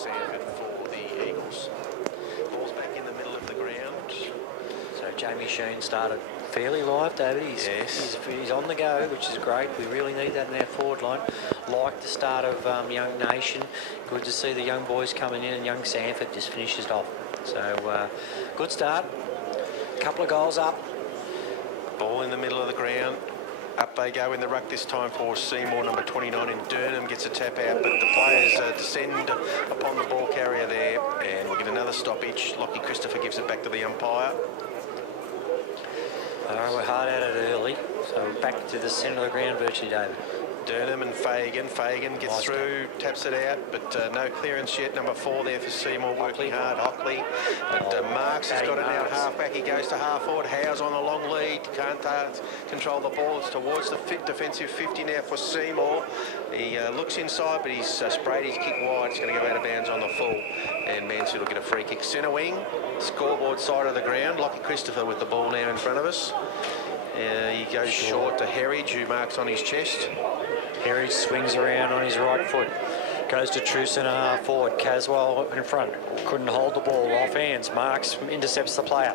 Sanford for the Eagles. Ball's back in the middle of the ground. So Jamie Sheen started fairly live, David. He's on the go, which is great. We really need that in our forward line. Like the start of Young Nation. Good to see the young boys coming in, and young Sanford just finishes it off. So good start. Couple of goals up. Ball in the middle of the ground. Up they go in the ruck this time for Seymour, number 29 in Durham, gets a tap out, but the players descend upon the ball carrier there, and we'll get another stoppage. Lockie Christopher gives it back to the umpire. We're hard at it early, so back to the centre of the ground virtually, David. Durham and Fagan. Fagan gets Nice through, taps it out, but no clearance yet. Number 4 there for Seymour, working hard. Hockley, but Marks has got it now. Half-back, he goes to half-forward. Howes on a long lead, can't control the ball. It's towards the defensive 50 now for Seymour. He looks inside, but he's sprayed his kick wide. It's going to go out of bounds on the full, and Mansfield will get a free kick. Centre wing, scoreboard side of the ground. Lockie Christopher with the ball now in front of us. He goes short to Herridge, who marks on his chest. Herridge swings around on his right foot. Goes to true centre half forward. Caswell in front. Couldn't hold the ball. Off hands. Marks intercepts the player.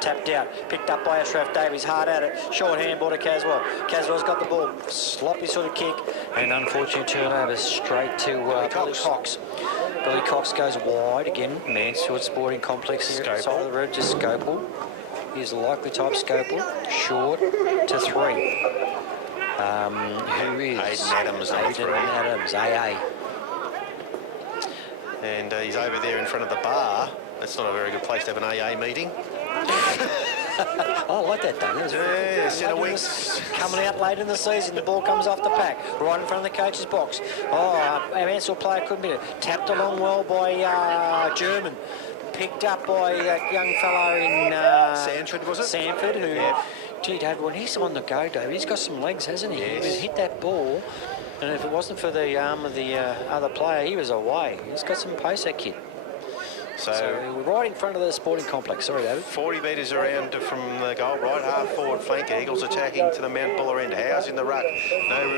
Tapped out. Picked up by Ashraf Davies. Hard at it. Short handball to Caswell. Caswell's got the ball. Sloppy sort of kick. And unfortunate turnover straight to Billy Cox. Billy Cox goes wide again. Mansfield Sporting Complex. Side of the road to Scopel. He's a likely type Scopel. Short to 3. Who is? Aiden Adams, number 3. Adams, AA. And he's over there in front of the bar. That's not a very good place to have an AA meeting. I like that, Doug. Yeah, centre wings. Coming out late in the season, the ball comes off the pack, right in front of the coach's box. Our Mansfield player couldn't be it. Tapped along well by German. Picked up by that young fellow in Sanford, was it? Sanford, who, gee, Dad, when he's on the go, David, he's got some legs, hasn't he? Yes. He hit that ball, and if it wasn't for the arm of the other player, he was away. He's got some pace, that kid. So we're right in front of the sporting complex. Sorry, David. 40 metres around from the goal, right half forward flank. Eagles attacking to the Mount Buller end. Howes in the ruck.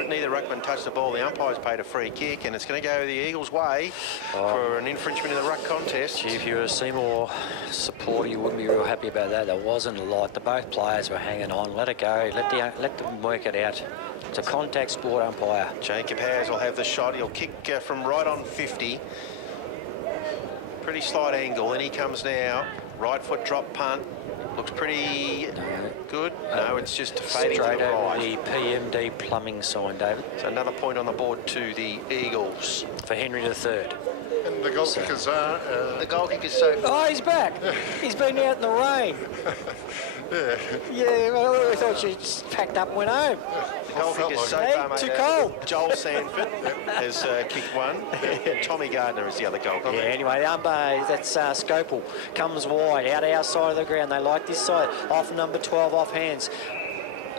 Neither ruckman touched the ball. The umpire's paid a free kick, and it's going to go the Eagles' way for an infringement in the ruck contest. Gee, if you were a Seymour supporter, you wouldn't be real happy about that. There wasn't a lot. Both players were hanging on. Let it go. Let them work it out. It's a contact sport, umpire. Jacob Howes will have the shot. He'll kick from right on 50. Pretty slight angle. In he comes now. Right foot drop punt. Looks pretty good. No, it's just fading to the straight over right. the PMD plumbing sign, David. So another point on the board to the Eagles. For Henry III. And the goal kickers are... The goal kick is so... Oh, he's back. He's been out in the rain. Yeah, well, we thought she packed up and went home. The goal kick is so Hey, far, mate. too cold. Joel Sanford has kicked one. Tommy Gardner is the other goal kicker. Yeah, anyway, that's Scopel. Comes wide, out our side of the ground. They like this side. Off number 12, off hands.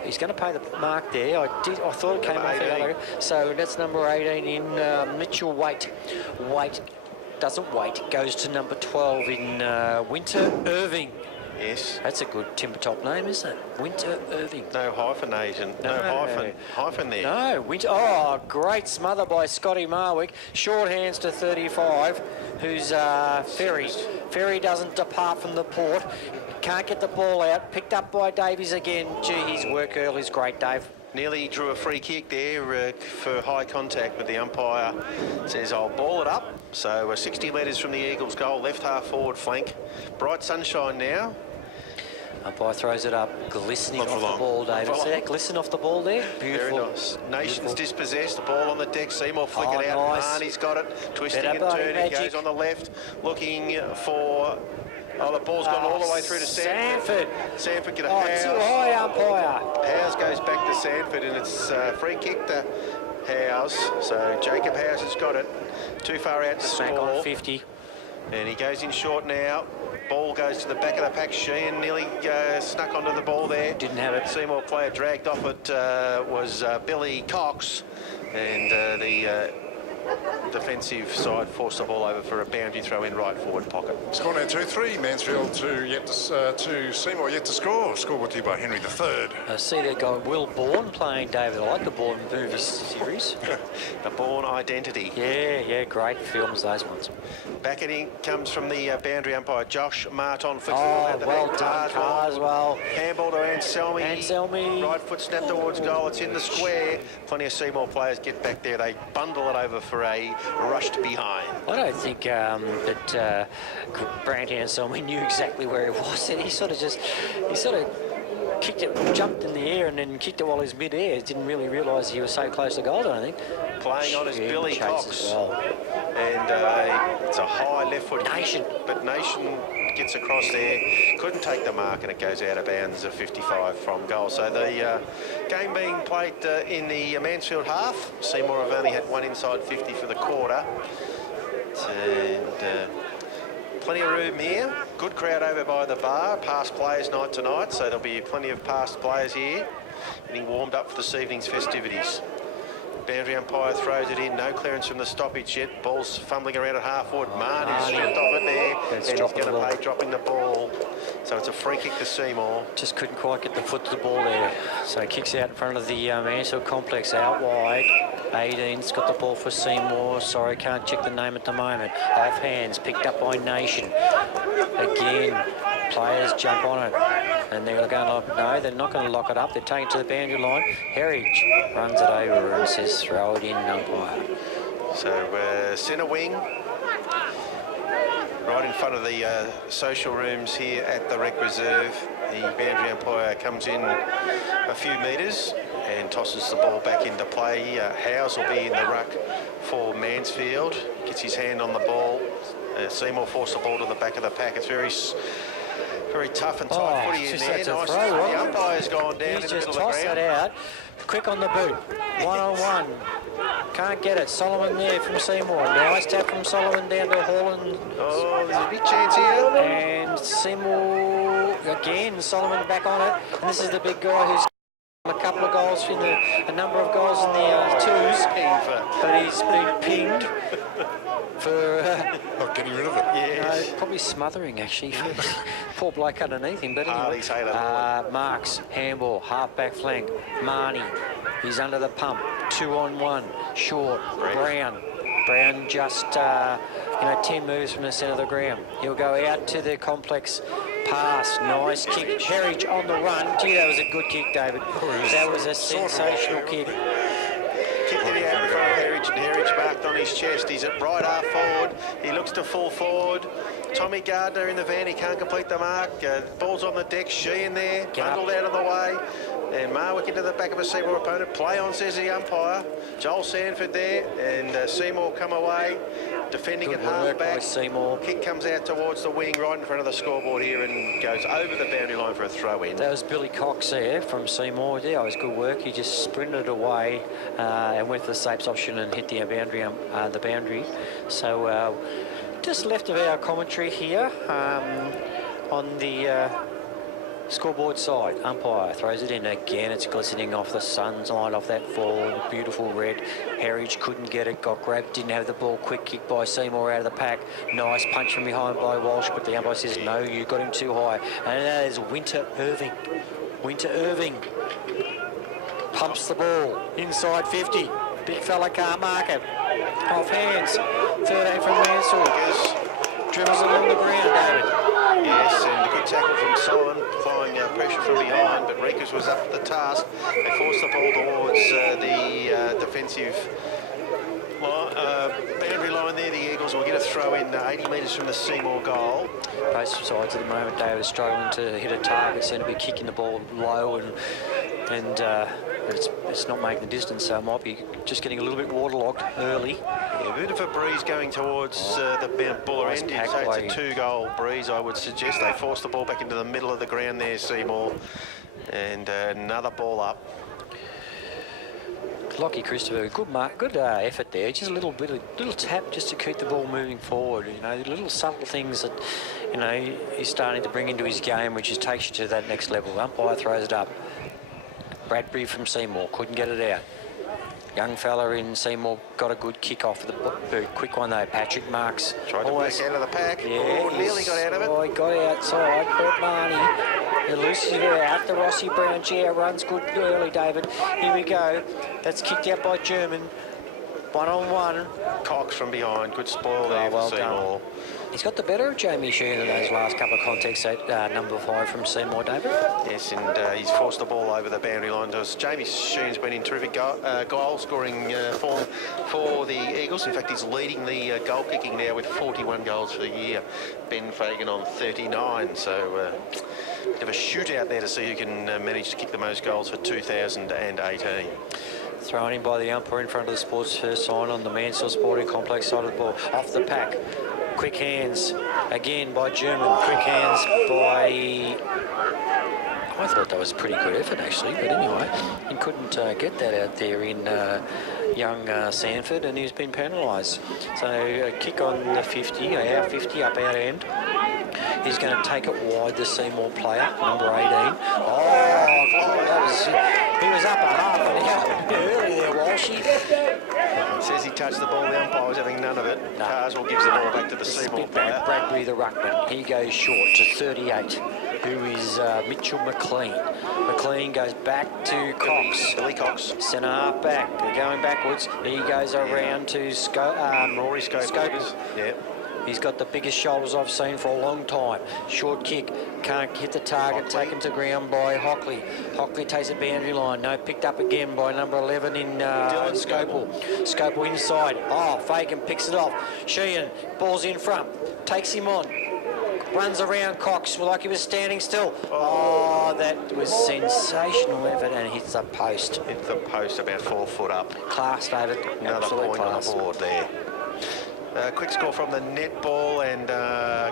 He's going to pay the mark there. I thought it came off the other. So that's number 18 in Mitchell Waite. Waite doesn't wait. Goes to number 12 in Winter Irving. Yes. That's a good timber top name, isn't it? Winter Irving. No hyphenation. No hyphen there. No, Winter. Oh, great smother by Scotty Marwick. Short hands to 35, who's Ferry. Ferry doesn't depart from the port. Can't get the ball out. Picked up by Davies again. Gee, his work early is great, Dave. Nearly drew a free kick there for high contact, but the umpire says, I'll ball it up. So 60 metres from the Eagles' goal, left half forward flank. Bright sunshine now. Umpire throws it up, glistening off the ball, David. See that glisten off the ball there? Beautiful. Very nice. Nation's dispossessed, the ball on the deck. Seymour flick it out. Nice. Marnie's got it, twisting and turning. Goes on the left, looking for... Oh, the ball's gone all the way through to Sanford. Sanford get a Howes. Too high, umpire. Howes goes back to Sanford, and it's free kick to Howes. So Jacob Howes has got it. Too far out to Smack score. on 50. And he goes in short now. Ball goes to the back of the pack. Sheehan nearly snuck onto the ball there. Didn't have it. Seymour player dragged off it was Billy Cox. And the defensive side forced the ball over for a boundary throw in right forward pocket. Score now 2-3. Mansfield to Seymour yet to score. Score brought to you by Henry III. I see that guy Will Bourne playing, David. I like the Bourne movie series. The Bourne Identity. Yeah, great films, those ones. Back in comes from the boundary umpire, Josh Martin. Oh, well done, Carswell. Handball to Anselmi. Anselmi. Right foot snap towards goal. It's in the square. Plenty of Seymour players get back there. They bundle it over for a rushed behind. I don't think that Brant Anselmi knew exactly where he was. He sort of kicked it, jumped in the air and then kicked it while he was mid-air. Didn't really realise he was so close to goal, I don't think. Playing on his Billy Cox. As well. And it's a high left foot Nation. kick, but Nation gets across there, couldn't take the mark, and it goes out of bounds of 55 from goal. So the game being played in the Mansfield half. Seymour have only had one inside 50 for the quarter. And plenty of room here. Good crowd over by the bar. Past players night tonight, so there'll be plenty of past players here getting warmed up for this evening's festivities. Boundary umpire throws it in. No clearance from the stoppage yet. Ball's fumbling around at half forward. Marty's stripped off it there. And he's going to pay dropping the ball. So it's a free kick to Seymour. Just couldn't quite get the foot to the ball there. So he kicks out in front of the Mansfield complex out wide. 18's got the ball for Seymour. Sorry, can't check the name at the moment. Off hands, picked up by Nation. Again, players jump on it. And they're going to, no, they're not going to lock it up. They're taking it to the boundary line. Heritage runs it over and says throw it in, umpire. So centre wing, right in front of the social rooms here at the Rec Reserve. The boundary umpire comes in a few metres and tosses the ball back into play. Howes will be in the ruck for Mansfield. Gets his hand on the ball. Seymour forced the ball to the back of the pack. It's very tough and tight footy in there. Nice. The umpire's gone down in the middle of the ground. He's just tossed it out. Quick on the boot. 1-on-1. Can't get it. Solomon there from Seymour. Nice tap from Solomon down to Holland. Oh, there's a big chance here. And Seymour again. Solomon back on it. And this is the big guy who's a couple of goals in a number of goals in the twos. But he's been pinged for Not getting rid of it. Yes. probably smothering actually. Poor bloke underneath him. But Harley's anyway, hated Marks, handball, half back flank. Marnie, he's under the pump. 2-on-1, short. Brown just 10 moves from the centre of the ground. He'll go out to the complex. Pass, nice kick. Herridge on the run. Gee, that was a good kick, David. That was a sensational kick. Kicked it out in front of Herridge, and Herridge marked on his chest. He's at right half forward. He looks to full forward. Tommy Gardner in the van. He can't complete the mark. Ball's on the deck. Sheehan there, bundled out of the way. And Marwick into the back of a Seymour opponent. Play on, says the umpire. Joel Sanford there, and Seymour come away. Defending Good at half back. by Seymour. Kick comes out towards the wing right in front of the scoreboard here and goes over the boundary line for a throw in. That was Billy Cox there from Seymour. Yeah, it was good work. He just sprinted away and went for the safe option and hit the boundary. So just left of our commentary here on the scoreboard side. Umpire throws it in again. It's glistening off the sunlight off that ball. Beautiful red. Herridge couldn't get it. Got grabbed. Didn't have the ball. Quick kick by Seymour out of the pack. Nice punch from behind by Walsh, but the umpire says no, you got him too high. And that is Winter Irving. Winter Irving pumps the ball inside 50. Big fella can't mark it. Off hands. 13 from Mansfield. Dribbles along the ground, David. Yes, and a good tackle from Solomon, applying pressure from behind, but Rikas was up to the task. They forced the ball towards the defensive boundary line there. The Eagles will get a throw in 80 metres from the Seymour goal. Both sides at the moment, David, is struggling to hit a target. Seem to be kicking the ball low and it's not making the distance, so it might be just getting a little bit waterlogged early. Yeah, a bit of a breeze going towards the Buller end, so it's a 2-goal breeze, I would suggest. They forced the ball back into the middle of the ground there, Seymour, and another ball up. Lockie Christopher, good effort there. Just a little tap just to keep the ball moving forward. Little subtle things that he's starting to bring into his game, which takes you to that next level. Umpire throws it up. Bradbury from Seymour couldn't get it out. Young fella in Seymour got a good kick off the very quick one though. Patrick Marks. Tried to break out of the pack. Yeah, Oh, nearly got out of it. Oh, he got outside. Bert Marnie elusive out. The Rossi Brown GR runs good early, David. Here we go. That's kicked out by German. 1-on-1. Cox from behind. Good spoil there well for done. Seymour. He's got the better of Jamie Sheehan in those last couple of contests at number 5 from Seymour, David. Yes, and he's forced the ball over the boundary line. Jamie Sheen's been in terrific goal-scoring form for the Eagles. In fact, he's leading the goal-kicking now with 41 goals for the year. Ben Fagan on 39, so bit of a shootout there to see who can manage to kick the most goals for 2018. Thrown in by the umpire in front of the sports first sign on the Mansfield Sporting Complex side of the ball. Off the pack. Quick hands again by German. Quick hands by... I thought that was a pretty good effort actually, but anyway, he couldn't get that out there in young Sanford, and he's been penalised. So a kick on the 50, our 50 up our end. He's going to take it wide, the Seymour player, number 18. He was up a half an hour early there, Walshy. It says he touched the ball, the umpire was having none of it. No. Carswell gives the ball back to the Seymour player. Bradbury, the ruckman, he goes short to 38, who is Mitchell McLean. McLean goes back to Cox. Billy Cox. Centre half back, they're going backwards. He goes around to Rory Scopes. Yeah. He's got the biggest shoulders I've seen for a long time. Short kick, can't hit the target, taken to ground by Hockley. Hockley takes a boundary line. No, picked up again by number 11 in Dylan Scopel. Scopel inside. Oh, Fagan picks it off. Sheehan, ball's in front, takes him on. Runs around Cox like he was standing still. Oh, that was sensational effort, and hits the post. Hit the post about 4 foot up. Class, David. Another Absolute point class. on the board there. Quick score from the netball, and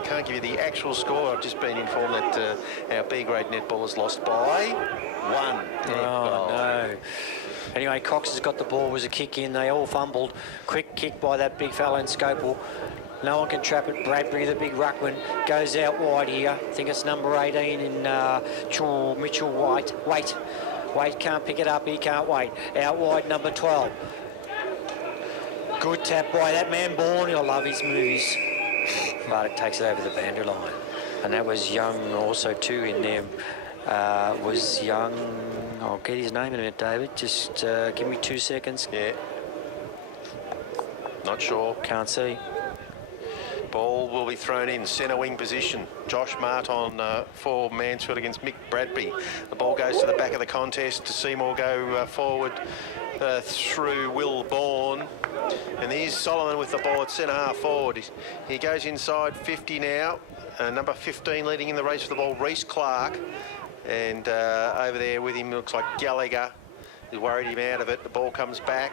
can't give you the actual score. I've just been informed that our B-grade netball has lost by 1. Oh, no. Anyway, Cox has got the ball, was a kick in. They all fumbled. Quick kick by that big fella in Scopel. No one can trap it. Bradbury, the big ruckman, goes out wide here. I think it's number 18 in Mitchell White. Wait can't pick it up. He can't wait. Out wide, number 12. Good tap by that man Bourne. He'll love his movies. But it takes it over the boundary line. And that was Young also too in there. Was Young... I'll get his name in a minute, David. Just give me 2 seconds. Yeah. Not sure. Can't see. Ball will be thrown in, centre wing position. Josh Martin for Mansfield against Mick Bradbury. The ball goes to the back of the contest to Seymour go forward through Will Bourne. And here's Solomon with the ball at centre half forward. He goes inside 50 now. Number 15 leading in the race for the ball, Reece Clark. And over there with him looks like Gallagher. He's worried him out of it. The ball comes back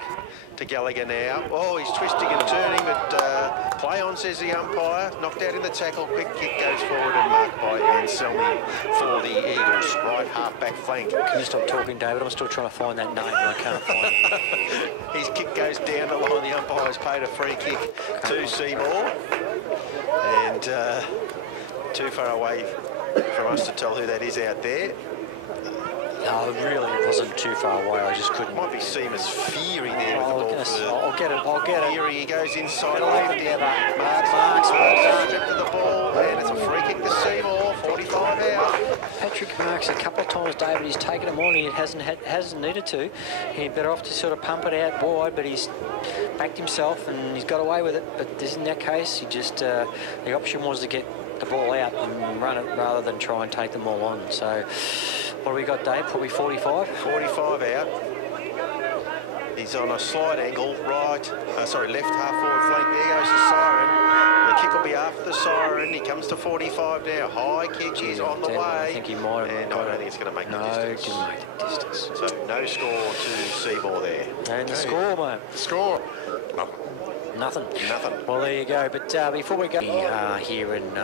to Gallagher now. Oh, he's twisting and turning, but play on, says the umpire. Knocked out in the tackle. Quick kick goes forward and marked by Anselmi for the Eagles. Right half-back flank. Can you stop talking, David? I'm still trying to find that name and I can't find it. His kick goes down the line. The umpire's paid a free kick to Seymour. And too far away from us to tell who that is out there. No, really, it wasn't too far away. I just couldn't. Might be Seamus Fury there with the ball. I'll get it. Fury, he goes inside. Marks, Strip to the ball, and it's a free kick to Seymour. 45 out. Patrick Marks a couple of times, David. He's taken him on. He hasn't needed to. He'd better off to sort of pump it out wide, but he's backed himself and he's got away with it. But this in that case, he just the option was to get the ball out and run it rather than try and take them all on. So what do we got, Dave? Probably 45? 45 out. He's on a slight angle, left half forward flank. There goes the siren. The kick will be after the siren. He comes to 45 now. High kick is on the way. I think he might have. And I don't think it's going to make the distance. No, didn't make the distance. So no score to Seymour there. And the score, mate? Score. Nothing. Nothing. Well, there you go. But before we go here in moving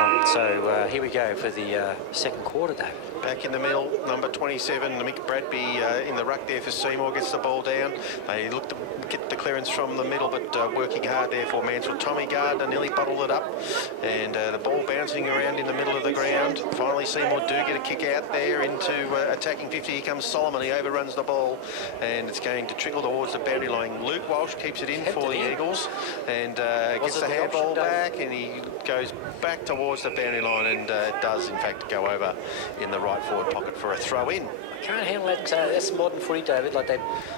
on, So here we go for the second quarter, David. Back in the middle, number 27, Mick Bradby in the ruck there for Seymour, gets the ball down. They look to get the clearance from the middle, but working hard there for Mansfield. Tommy Gardner nearly bottled it up, and the ball bouncing around in the middle of the ground. Finally, Seymour do get a kick out there into attacking 50. Here comes Solomon. He overruns the ball, and it's going to trickle towards the boundary line. Luke Walsh keeps it in for the Eagles, and gets the handball back, and he goes back towards the boundary line, and it does, in fact, go over in the right forward pocket for a throw in. Can't handle that. That's modern footy, David. Like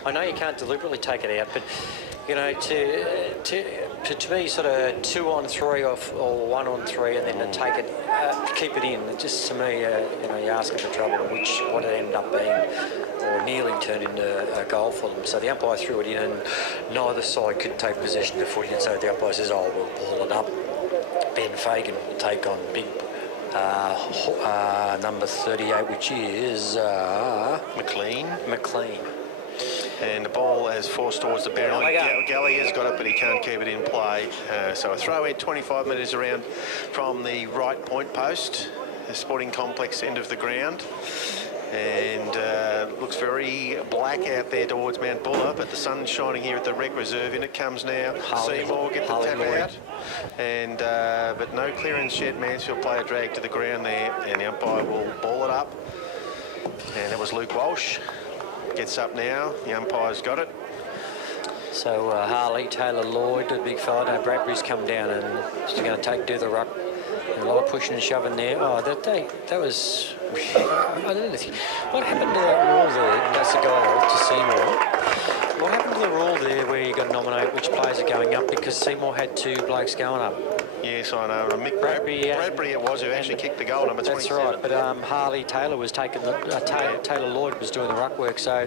I know you can't deliberately take it out, but you know, to be sort of 2 on 3 or 1 on 3, and then to take it, keep it in. It just, to me, you know, you're asking for trouble, what it ended up being, or nearly turned into a goal for them. So the umpire threw it in, and neither side could take possession of the footy, and so the umpire says, "Oh, we'll ball it up." Ben Fagan will take on big. Number 38, which is McLean. And the ball has forced towards the boundary line. Gallagher's got it, but he can't keep it in play. So a throw in 25 metres around from the right point post, the sporting complex end of the ground. And looks very black out there towards Mount Buller, but the sun's shining here at the Rec Reserve. In it comes now. Seymour get the tap out, and but no clearance yet. Mansfield player dragged to the ground there, and the umpire will ball it up. And that was Luke Walsh. Gets up now. The umpire's got it. So Harley, Taylor Lloyd, the big fella. No, Bradbury's come down and he's going to do the ruck. A lot of pushing and shoving there. Oh, that was... I don't know. What happened to that rule there? That's a goal to Seymour. What happened to the rule there where you got to nominate which players are going up, because Seymour had 2 blokes going up? Yes, I know. Mick Bradbury it was who actually kicked the goal, number 27. That's right, but Harley Taylor was taking Taylor Lloyd was doing the ruck work, so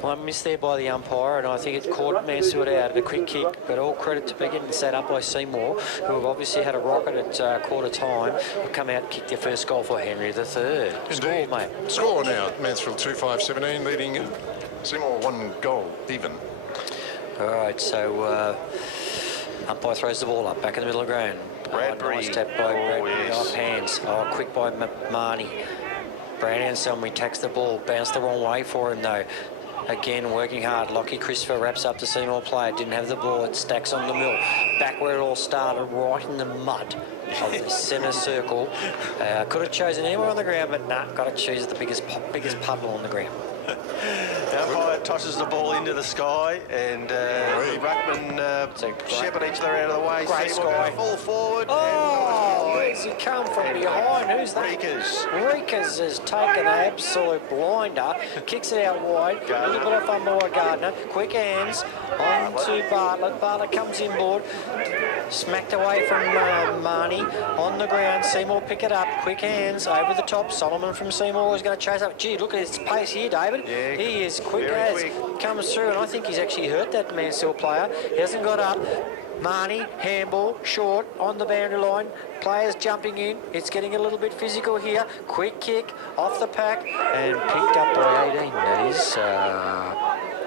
one miss there by the umpire, and I think it caught Mansfield out at a quick kick, but all credit to be getting set up by Seymour, who have obviously had a rocket at quarter time, have come out and kicked their first goal for Henry III. Score, mate. Score now, Mansfield 2-5-17, leading Seymour 1 goal even. All right, so umpire throws the ball up, back in the middle of the ground. Bradbury. Nice tap by Bradbury, yes. off hands. Oh, quick by Marnie. Brandon Selmy takes the ball, bounced the wrong way for him though. Again, working hard. Lockie Christopher wraps up the Seymour player. Didn't have the ball. It stacks on the mill. Back where it all started, right in the mud of the centre circle. Could have chosen anywhere on the ground, but nah, got to choose the biggest puddle on the ground. The umpire tosses the ball into the sky, and the ruckman shepherd each other out of the way. Great Seymour sky. full forward. Oh, where's he come from behind? Who's that? Reekers has taken an absolute blinder, kicks it out wide, a little bit off on by Gardner, quick hands on to Bartlett. Bartlett comes inboard, smacked away from Marnie on the ground. Seymour pick it up, quick hands over the top. Solomon from Seymour is going to chase up. Gee, look at his pace here, David. Yeah, he is quick as comes through, and I think he's actually hurt that Mansfield player. He hasn't got up. Marnie, handball, short, on the boundary line. Players jumping in. It's getting a little bit physical here. Quick kick, off the pack, and picked up by 18. That is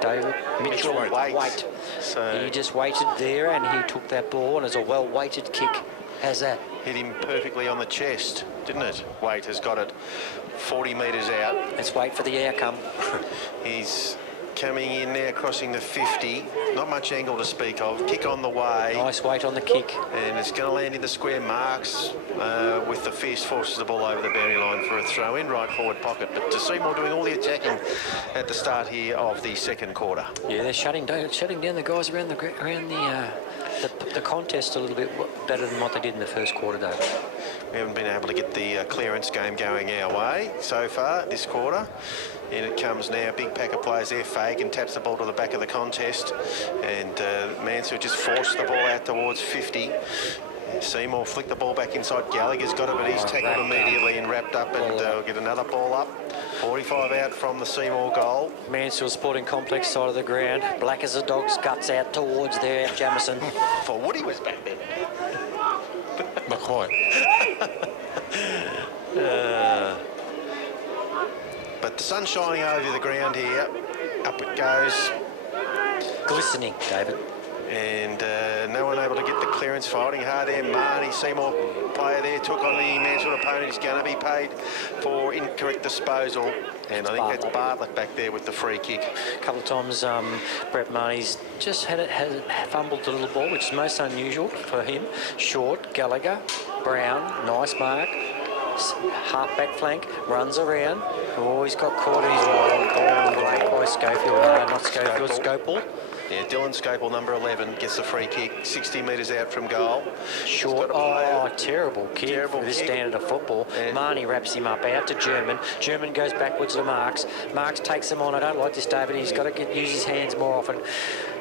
David Mitchell Waite. So he just waited there, and he took that ball, and it's a well-weighted kick. How's that? Hit him perfectly on the chest, didn't it? Waite has got it 40 metres out. Let's wait for the outcome. He's coming in now, crossing the 50. Not much angle to speak of. Kick on the way. Nice weight on the kick. And it's going to land in the square. Marks with the fierce forces the ball over the boundary line for a throw in right forward pocket. But to Seymour doing all the attacking at the start here of the second quarter. Yeah, they're shutting down the guys around the contest a little bit better than what they did in the first quarter, though. We haven't been able to get the clearance game going our way so far this quarter. In it comes now, big pack of players there. Fagan taps the ball to the back of the contest, and Mansfield just forced the ball out towards 50. Seymour flicked the ball back inside. Gallagher's got it, but he's tackled immediately and wrapped up, and we'll get another ball up. 45 out from the Seymour goal. Mansfield Sporting Complex side of the ground. Black as a dog's guts out towards there, Jamison. For Woody was back then. Not quite. But the sun's shining over the ground here. Up it goes. Glistening, David. And no one able to get the clearance. Fighting hard there. Marnie Seymour, player there, took on the Mansfield opponent. He's going to be paid for incorrect disposal. And I think that's Bartlett back there with the free kick. A couple of times Brett Marnie's just had fumbled the little ball, which is most unusual for him. Short, Gallagher, Brown, nice mark. Half-back flank, runs around. Oh, he's got caught in his ball by Schofield. Not Schofield, Scopel. Yeah, Dylan Scopel, number 11, gets the free kick, 60 metres out from goal. Short, terrible kick for this standard of football. And Marnie wraps him up, out to German. German goes backwards to Marks. Marks takes him on. I don't like this, David. He's got to use his hands more often.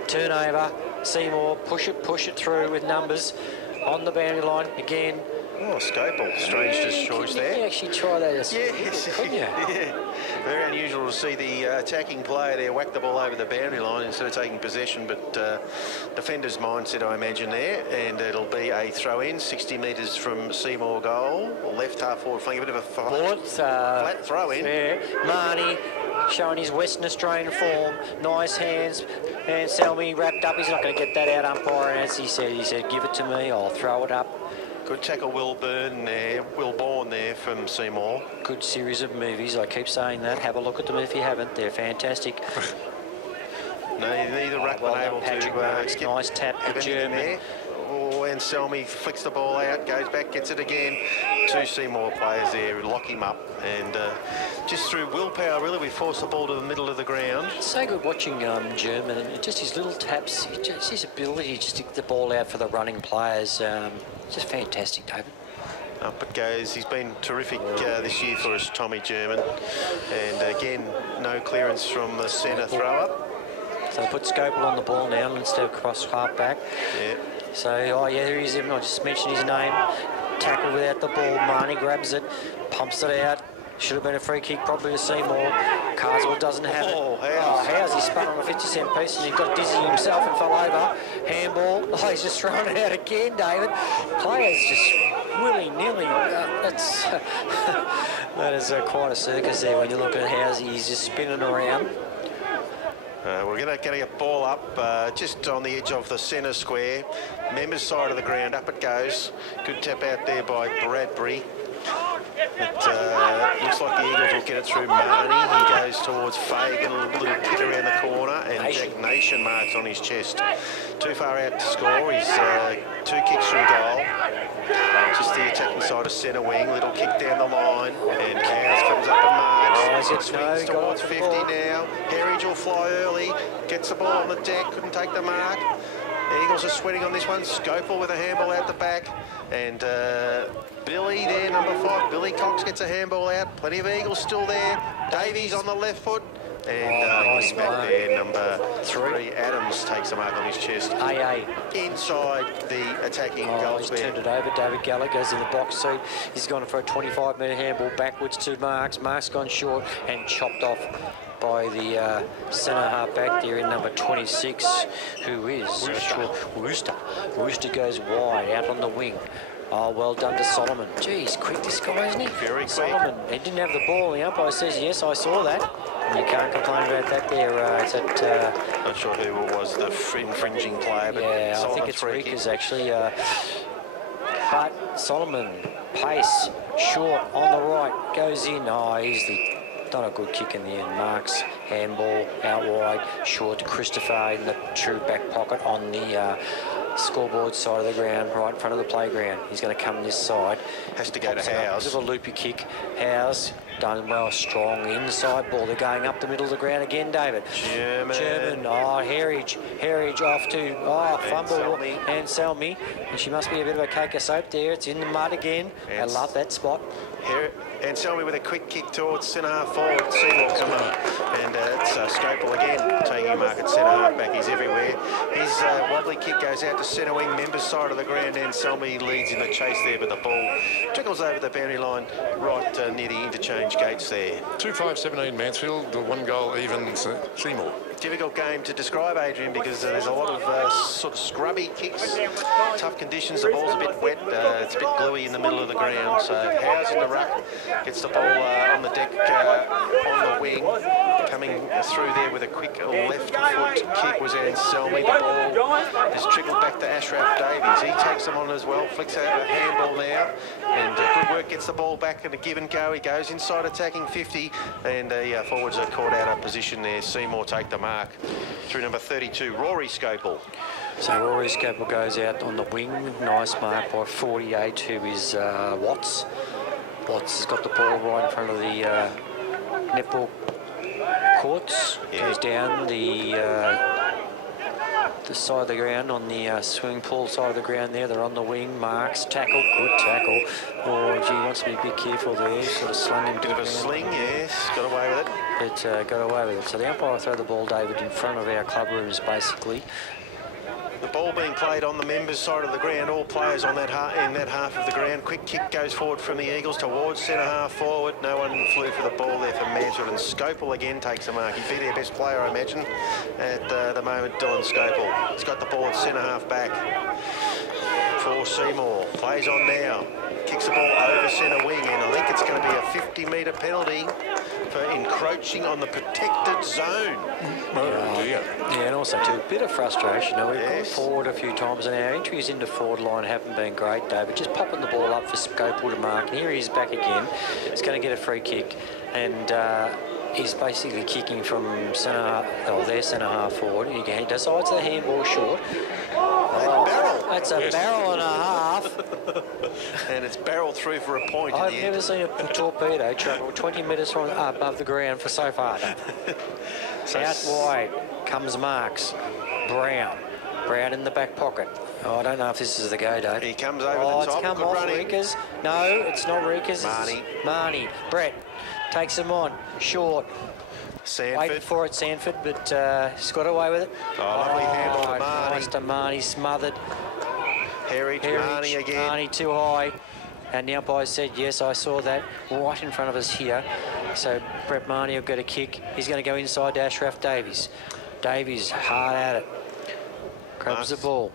Turnover, Seymour, push it through with numbers on the boundary line again. Oh, Scopel, strange choice there. Can you actually try that? Yeah. Very unusual to see the attacking player there whack the ball over the boundary line instead of taking possession, but defender's mindset, I imagine, there, and it'll be a throw-in, 60 metres from Seymour goal, left half forward flank, a bit of a flat throw-in. Yeah, Marnie showing his Western Australian form, nice hands, and Selmy wrapped up. He's not going to get that out, umpire, and as he said, give it to me, I'll throw it up. Good tackle, Will Bourne there from Seymour. Good series of movies, I keep saying that. Have a look at them if you haven't, they're fantastic. No, neither ruckman able Patrick Marks, nice tap for German. Oh, and Selmy flicks the ball out, goes back, gets it again. Two Seymour players there lock him up, and just through willpower, really, we force the ball to the middle of the ground. It's so good watching German, and just his little taps, just his ability to stick the ball out for the running players. Just fantastic, David. Up it goes. He's been terrific this year for us, Tommy German. And again, no clearance from the centre thrower. So they put Scopel on the ball now instead of cross half back. Yeah. So, there he is. I just mentioned his name. Tackle without the ball. Marnie grabs it, pumps it out. Should have been a free kick, probably to Seymour. Carswell doesn't have it. How's he spun on a 50-cent piece and he got dizzy himself and fell over. Handball. Oh, he's just thrown it out again, David. Players just willy-nilly. That is quite a circus there when you look at Housey. He's just spinning around. We're going to get a ball up just on the edge of the centre square. Members side of the ground, up it goes. Good tap out there by Bradbury. It looks like the Eagles will get it through Marnie. He goes towards Fagan, a little kick around the corner, and Jack Nation marks on his chest. Too far out to score. He's 2 kicks from goal. Just the attacking side of centre wing. Little kick down the line, and Cowes comes up and marks. Swings towards 50 now. Herridge will fly early. Gets the ball on the deck. Couldn't take the mark. The Eagles are sweating on this one. Scopel with a handball out the back. And Billy there, number 5. Billy Cox gets a handball out. Plenty of Eagles still there. Davies on the left foot. And nice back there, number 3. Adams takes a mark on his chest. Inside the attacking goal. He's turned it over. David Gallagher's in the box seat. He's gone for a 25-metre handball backwards to Marks. Marks gone short and chopped off by the centre half back there in number 26, who is Wooster. Wooster goes wide out on the wing. Oh, well done to Solomon. Geez, quick this guy, isn't he? Very quick. Solomon, he didn't have the ball. The umpire says, yes, I saw that. And you can't complain about that there. Not sure who it was, the infringing player, but yeah, Solomon, I think it's Rickers, actually. But Solomon, pace, short, on the right, goes in. Oh, not a good kick in the end. Marks, handball, out wide, short to Christopher in the true back pocket on the scoreboard side of the ground, right in front of the playground. He's going to come this side. Has to go to Howes. Bit of a loopy kick. Howes done well, strong inside ball. They're going up the middle of the ground again, David. German. Oh, Herridge off to fumble and Selmy. And she must be a bit of a cake of soap there. It's in the mud again. I love that spot. And Selmy with a quick kick towards centre half forward. Seymour come up. And it's Scopel again taking a mark at centre half back. He's everywhere. His wobbly kick goes out to centre wing, members side of the ground, and Selmy leads in the chase there, but the ball trickles over the boundary line right near the interchange gates there. 2-5-17 Mansfield, the 1 goal even Seymour. Difficult game to describe, Adrian, because there's a lot of sort of scrubby kicks, tough conditions. The ball's a bit wet, it's a bit gluey in the middle of the ground. So Howes in the ruck, gets the ball on the deck on the wing, coming through there with a quick left foot kick was Anselmi. The ball has trickled back to Ashraf Davies. He takes them on as well, flicks out a handball now, and good work, gets the ball back and a give and go. He goes inside attacking 50, and forwards are caught out of position there. Seymour take the mark through number 32, Rory Scopel. So Rory Scopel goes out on the wing. Nice mark by 48, who is Watts. Watts has got the ball right in front of the netball courts. Goes down the side of the ground on the swimming pool side of the ground there. They're on the wing. Marks, tackle, good tackle. Oh, gee, wants to be a bit careful there. Sort of slung him. Bit of a sling, yes. Got away with it. But got away with it. So the umpire will throw the ball, David, in front of our club rooms, basically. The ball being played on the members' side of the ground, all players on that in that half of the ground. Quick kick goes forward from the Eagles towards centre half forward. No one flew for the ball there for Mansfield, and Scopel again takes a mark. He'd be their best player, I imagine, at the moment, Dylan Scopel. He's got the ball at centre half back for Seymour. Plays on now. Kicks the ball over centre wing, and I think it's going to be a 50-metre penalty for encroaching on the protected zone. Yeah, and also too, a bit of frustration. We've gone forward a few times, and our entries into forward line haven't been great, David. Just popping the ball up for Scopel to mark, and here he is back again. He's going to get a free kick, and he's basically kicking from their centre half forward. He decides the handball short. That's a barrel and a half. And it's barreled through for a point. I've never seen a torpedo travel 20 metres from above the ground for so far. Out wide comes Marks. Brown in the back pocket. Oh, I don't know if this is the go, Dave. He comes over the top. It's come off Rikas. No, it's not Rikas. Marnie. Brett takes him on. Short. Sanford. Waiting for it, Sanford, but he's got away with it. Lovely handball to Marnie. Nice to Marnie, smothered. Harry to Marnie again. Marnie too high. And the umpire said, yes, I saw that right in front of us here. So Brett Marnie will get a kick. He's going to go inside to Ashraf Davies. Davies hard at it. Grabs the ball.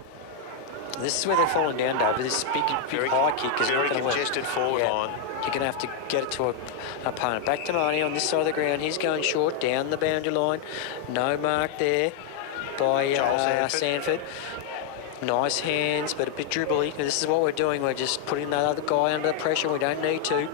This is where they're falling down, David. This big high kick is very not going to congested forward line. You're going to have to get it to an opponent. Back to Marnie on this side of the ground. He's going short, down the boundary line. No mark there by Sanford. Nice hands, but a bit dribbly. This is what we're doing. We're just putting that other guy under pressure. We don't need to.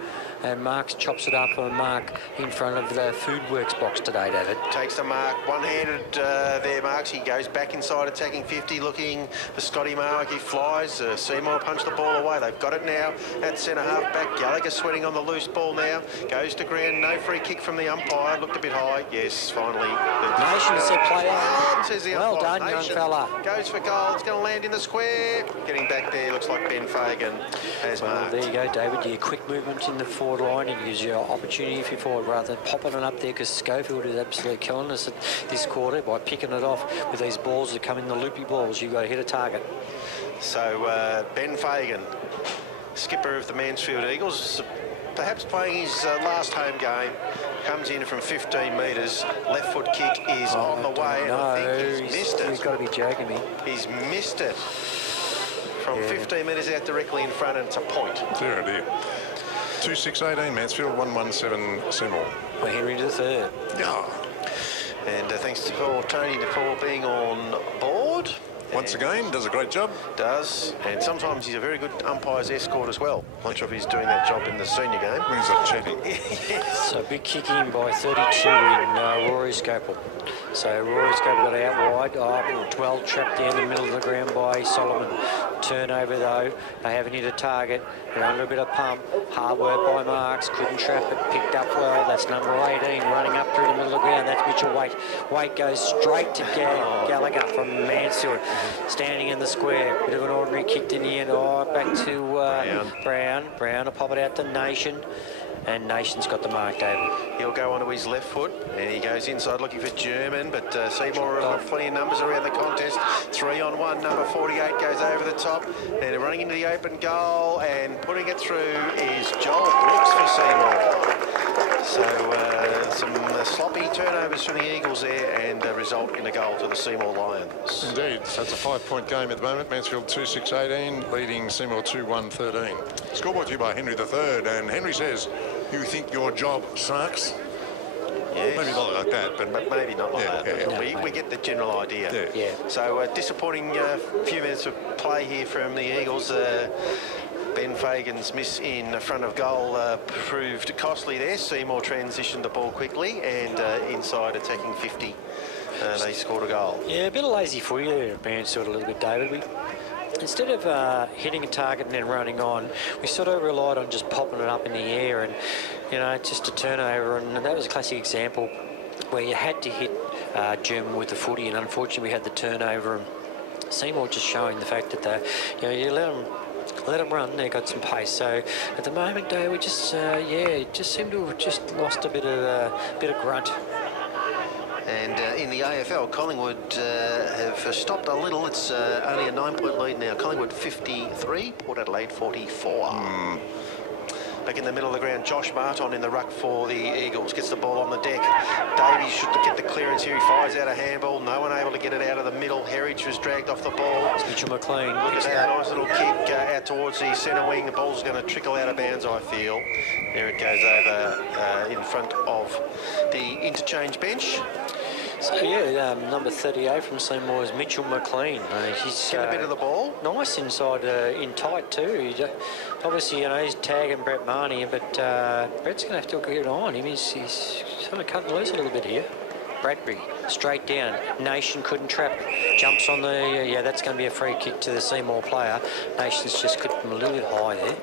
And Marks chops it up on Mark in front of the Food Works box today, David. Takes the mark. One-handed there, Marks. He goes back inside attacking 50, looking for Scotty Mark. He flies. Seymour punched the ball away. They've got it now at centre half back. Gallagher sweating on the loose ball now. Goes to ground. No free kick from the umpire. Looked a bit high. Yes, finally. Nation said play on. Says the well umpire. done, young Nation fella. Goes for goal. It's going to land in the square. Getting back there, looks like Ben Fagan has marked. There you go, David. Your quick movement in the forward line and use your opportunity if you're forward rather than popping it up there, because Schofield is absolutely killing us at this quarter by picking it off with these balls that come in the loopy balls. You've got to hit a target. So Ben Fagan, skipper of the Mansfield Eagles, perhaps playing his last home game, comes in from 15 metres. Left foot kick is on the way, and I think he's missed it. He's got to be joking me. He's missed it. From 15 metres out directly in front, and it's a point. Dear, dear. 2-6-18 Mansfield, 1-1-7 Seymour. We're Henry to the third. Yeah. And thanks to Tony for being on board. Once again, does a great job. Does, and sometimes he's a very good umpire's escort as well. Not sure if he's doing that job in the senior game. When he's up chatting. Yes. So big kick in by 32 in Rory Scopel. So Rory Scopel got out wide. Well trapped down the middle of the ground by Solomon. Turnover though. They haven't hit a target. They're under a bit of pump. Hard work by Marks. Couldn't trap it. Picked up well. That's number 18 running up through the middle of the ground. That's Mitchell Waite. Waite goes straight to Gallagher from Mansfield. Standing in the square. Bit of an ordinary kick in the end. Back to Brown. Brown will pop it out to Nation. And Nation's got the mark, David. He'll go onto his left foot, and he goes inside looking for German, but Seymour have got plenty of numbers around the contest. 3-on-1, number 48 goes over the top, and running into the open goal, and putting it through is Joel Brooks for Seymour. So some sloppy turnovers from the Eagles there, and result in a goal to the Seymour Lions. Indeed. So it's a 5-point game at the moment. Mansfield 2-6-18, leading Seymour 2-1-13. Scoreboard to you by Henry III, and Henry says, "You think your job sucks?" Yes. Maybe not like that, but Maybe not like Yeah, that. yeah, yeah. We get the general idea. Yeah. Yeah. So disappointing few minutes of play here from the Eagles. Ben Fagan's miss in front of goal proved costly there. Seymour transitioned the ball quickly, and inside attacking 50, they scored a goal. Yeah, a bit of lazy footy there, Mansfield a little bit, David. Instead of hitting a target and then running on, we sort of relied on just popping it up in the air and, you know, just a turnover. And that was a classic example where you had to hit German with the footy, and unfortunately we had the turnover. And Seymour just showing the fact that you let them run. They got some pace. So at the moment, though, we just just seem to have just lost a bit of grunt. And in the AFL, Collingwood have stopped a little. It's only a 9-point lead now. Collingwood 53, Port Adelaide 44. Back in the middle of the ground, Josh Martin in the ruck for the Eagles. Gets the ball on the deck. Davies should get the clearance here. He fires out a handball. No one able to get it out of the middle. Heritage was dragged off the ball. It's Mitchell McLean. Look at that nice little kick out towards the centre wing. The ball's going to trickle out of bounds, I feel. There it goes over in front of the interchange bench. So yeah, number 38 from Seymour is Mitchell McLean. He's Get a bit of the ball. nice inside, in tight too. Obviously, you know, he's tagging Brett Marnie, but Brett's going to have to get on him. He's sort of cutting loose a little bit here. Bradbury, straight down. Nation couldn't trap. Jumps on the... that's going to be a free kick to the Seymour player. Nation's just clipped him a little bit high there.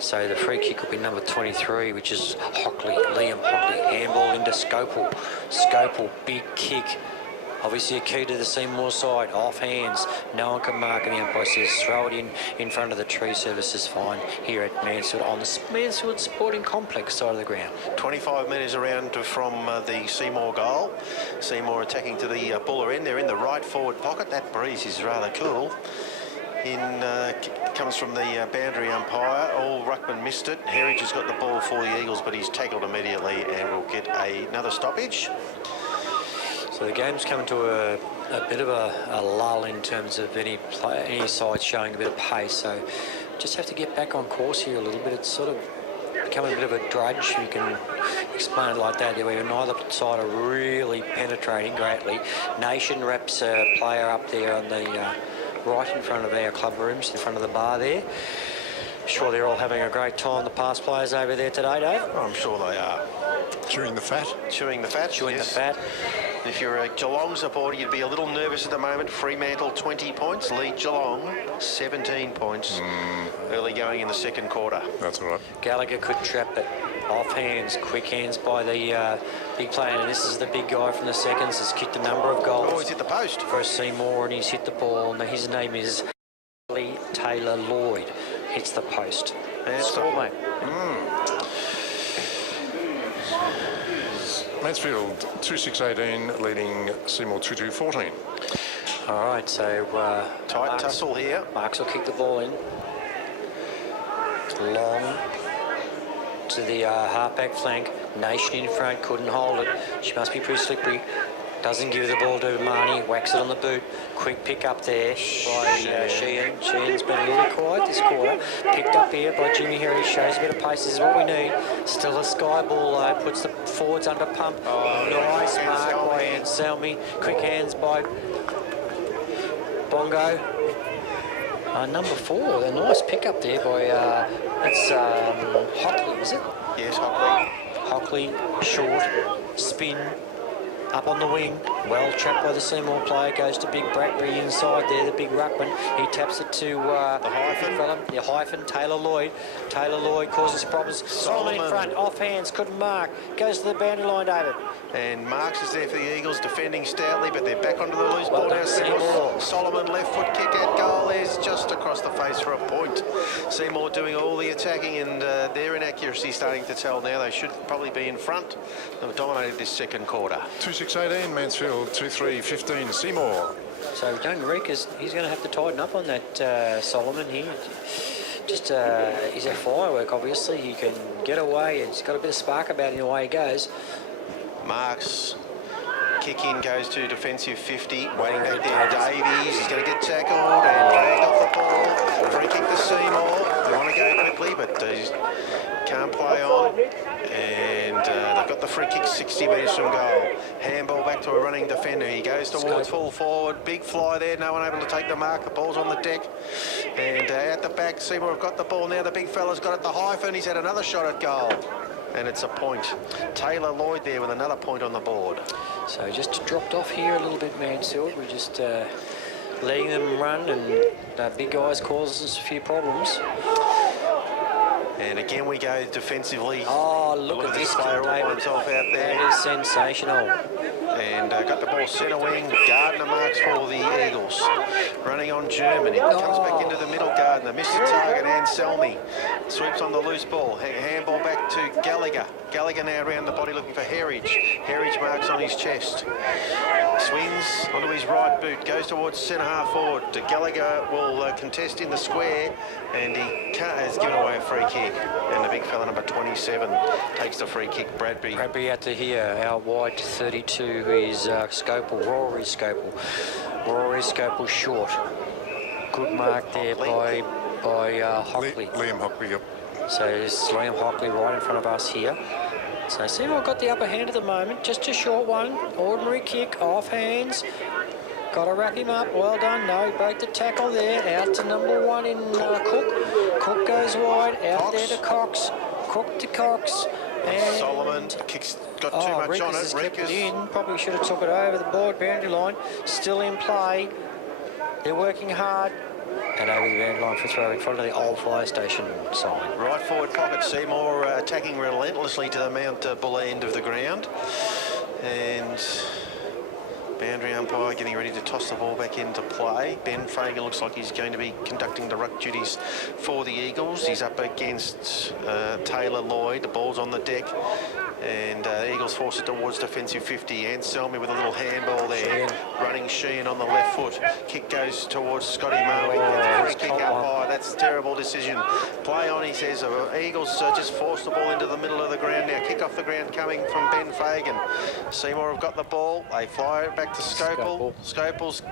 So the free kick will be number 23, which is Hockley, Liam Hockley. Handball into Scopel. Scopel, big kick. Obviously a key to the Seymour side. Off hands. No one can mark it. The umpire says throw it in front of the tree services fine here at Mansfield on the Mansfield Sporting Complex side of the ground. 25 metres around from the Seymour goal. Seymour attacking to the Buller end. They're in the right forward pocket. That breeze is rather cool. Comes from the boundary umpire. All ruckman missed it. Heritage has got the ball for the Eagles, but he's tackled immediately and will get another stoppage. So the game's coming to a bit of a lull in terms of any side showing a bit of pace. So just have to get back on course here a little bit. It's sort of becoming a bit of a drudge. You can explain it like that. Where neither side are really penetrating greatly. Nation wraps a player up there on the right in front of our club rooms, in front of the bar there. Sure, they're all having a great time, the past players over there today, Dave. I'm sure they are. chewing the fat. Chewing the fat, Chewing yes. the fat. If you're a Geelong supporter, you'd be a little nervous at the moment. Fremantle 20 points, lead Geelong 17 points early going in the second quarter. That's all right. Gallagher couldn't trap it. Off hands, quick hands by the big player. And this is the big guy from the seconds. Has kicked a number of goals. Oh, he's hit the post. For Seymour, and he's hit the ball. And his name is Taylor Lloyd. Hits the post. That's Score, mate. Mansfield 2-6-18 leading Seymour 2-2-14. All right, so Tight tussle here. Marks will kick the ball in. Long to the halfback flank. Nation in front, couldn't hold it. She must be pretty slippery. Doesn't give the ball to Marnie, whacks it on the boot. Quick pick up there by Sheehan. Sheehan's been a little quiet this quarter. Picked up here by Jimmy Harry, shows a bit of pace. This is what we need. Still a sky ball though, puts the forwards under pump. Nice mark by Anselmi. Quick hands by Bongo. Number 4, a nice pick up there by, that's Hockley, is it? Yes, Hockley. Hockley, short, spin, up on the wing, well trapped by the Seymour player, goes to big Bradbury inside there, the big ruckman. He taps it to the hyphen. The hyphen, Taylor Lloyd. Taylor Lloyd causes problems. Solomon in front, off hands, couldn't mark. Goes to the boundary line, David. And Marks is there for the Eagles, defending stoutly, but they're back onto the loose ball now. Seymour. Solomon left foot kick at goal. There's just across the face for a point. Seymour doing all the attacking, and their inaccuracy starting to tell now. They should probably be in front. They've dominated this second quarter. 2-6-18 Mansfield 2-3-15 Seymour. So young Reekers, he's going to have to tighten up on that Solomon here. Just he's a firework, obviously. He can get away. He's got a bit of spark about him the way he goes. Marks kick in goes to defensive 50. Waiting back there, Davies. He's going to get tackled and dragged off the ball. Free kick to Seymour. They want to go quickly, but they can't play on. And they've got the free kick 60 metres from goal. Handball back to a running defender. He goes towards full forward. Big fly there. No one able to take the mark. The ball's on the deck. And out the back, Seymour have got the ball now. The big fella's got it. The hyphen. He's had another shot at goal. And it's a point. Taylor Lloyd there with another point on the board. So just dropped off here a little bit, Mansfield. We're just letting them run, and big guys causes us a few problems. And again we go defensively. Oh, look at this player all by David. himself out there. That is sensational. And got the ball centre wing. Gardner marks for the Eagles. Running on German. It comes back into the middle. Gardner missed the target. Anselmi sweeps on the loose ball. Handball back to Gallagher. Gallagher now around the body looking for Herridge. Herridge marks on his chest. Swings onto his right boot. Goes towards centre half forward. Gallagher will contest in the square. And he has given away a free kick. And the big fella number 27 takes the free kick. Bradbury. Bradbury out to here. Out wide to 32 is Scopel. Rory Scopel. Rory Scopel short. Good mark there by Hockley. Liam Hockley, yep. So there's Liam Hockley right in front of us here. So Seymour got the upper hand at the moment. Just a short one. Ordinary kick, off hands. Got to wrap him up. Well done. No, he broke the tackle there. Out to number 1 in Cook. Cook goes wide. Out Cox. there to Cox. Cook to Cox. And Solomon kicks, got too much on it. Has kept it Rickers. in. Probably should have took it over the board boundary line. Still in play. They're working hard. And over the boundary line for throw in front of the old fire station sign. Right forward pocket, Seymour attacking relentlessly to the Mount Buller end of the ground. And boundary umpire getting ready to toss the ball back into play. Ben Fager looks like he's going to be conducting the ruck duties for the Eagles. He's up against Taylor Lloyd. The ball's on the deck. And the Eagles force it towards defensive 50. Anselmi with a little handball there. Running Sheehan on the left foot. Kick goes towards Scotty Moe. Free kick up high. That's a terrible decision. Play on, he says. Eagles just force the ball into the middle of the ground now. Kick off the ground coming from Ben Fagan. Seymour have got the ball. They fly it back to Scopel. Scopel's...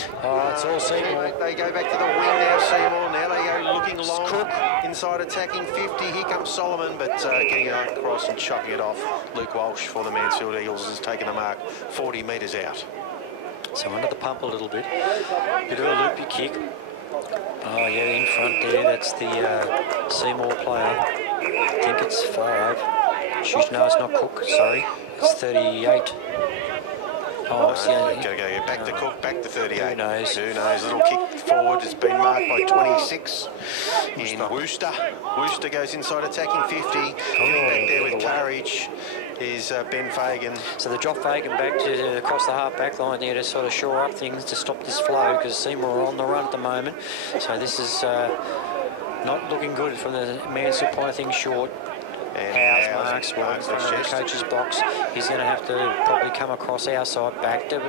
It's all Seymour. They go back to the wing now, Seymour. Now they go looking long. Cook inside attacking 50. Here comes Solomon, but getting it across and chucking it off. Luke Walsh for the Mansfield Eagles has taken the mark 40 metres out. So under the pump a little bit. Bit of a loopy kick. Oh, yeah, in front there. That's the Seymour player. I think it's 5. No, it's not Cook. Sorry. It's 38. Oh, Got to go back to Cook, back to 38. Who knows? Who knows? Little kick forward has been marked by 26 in Worcester. Worcester goes inside attacking 50. Getting back there with courage is Ben Fagan. So they drop Fagan back to across the half back line there to sort of shore up things to stop this flow because Seymour are on the run at the moment. So this is not looking good from the Mansfield point of things short. Howes marks right in front of the coach's box. He's going to have to probably come across our side back to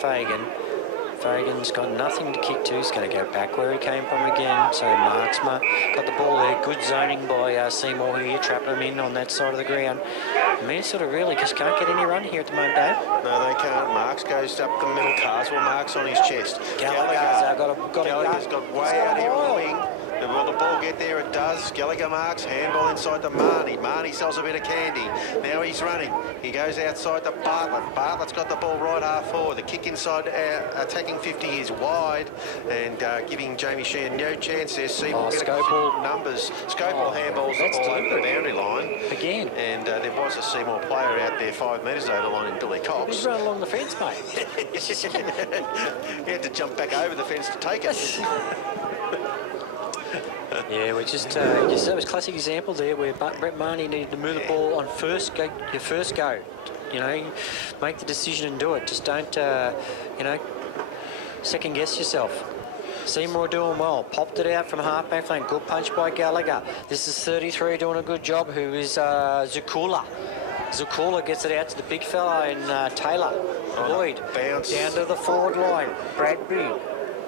Fagan. Fagan's got nothing to kick to. He's going to go back where he came from again. So Mark's got the ball there. Good zoning by Seymour here, trapping him in on that side of the ground. Sort of really just can't get any run here at the moment, Dave. No, they can't. Marks goes up the middle. Carswell marks on his chest. Gallagher's got way out here on the wing. Will the ball get there? It does. Gallagher marks. Handball inside to Marnie. Marnie sells a bit of candy. Now he's running. He goes outside to Bartlett. Bartlett's got the ball right half forward. The kick inside attacking 50 is wide and giving Jamie Sheehan no chance there. Seymour Scopel numbers. Scopel handballs the ball over the boundary line. Again. And there was a Seymour player out there 5 metres over the line in Billy Cox. He's run along the fence, mate. He had to jump back over the fence to take it. Yeah, we just that was a classic example there where Brett Marnie needed to move the ball on your first go. You know, make the decision and do it. Just don't, second guess yourself. Seymour doing well. Popped it out from half back flank. Good punch by Gallagher. This is 33 doing a good job. Who is Zukula? Zukula gets it out to the big fella in Taylor. Lloyd. Bounce. Down to the forward line. Bradbury.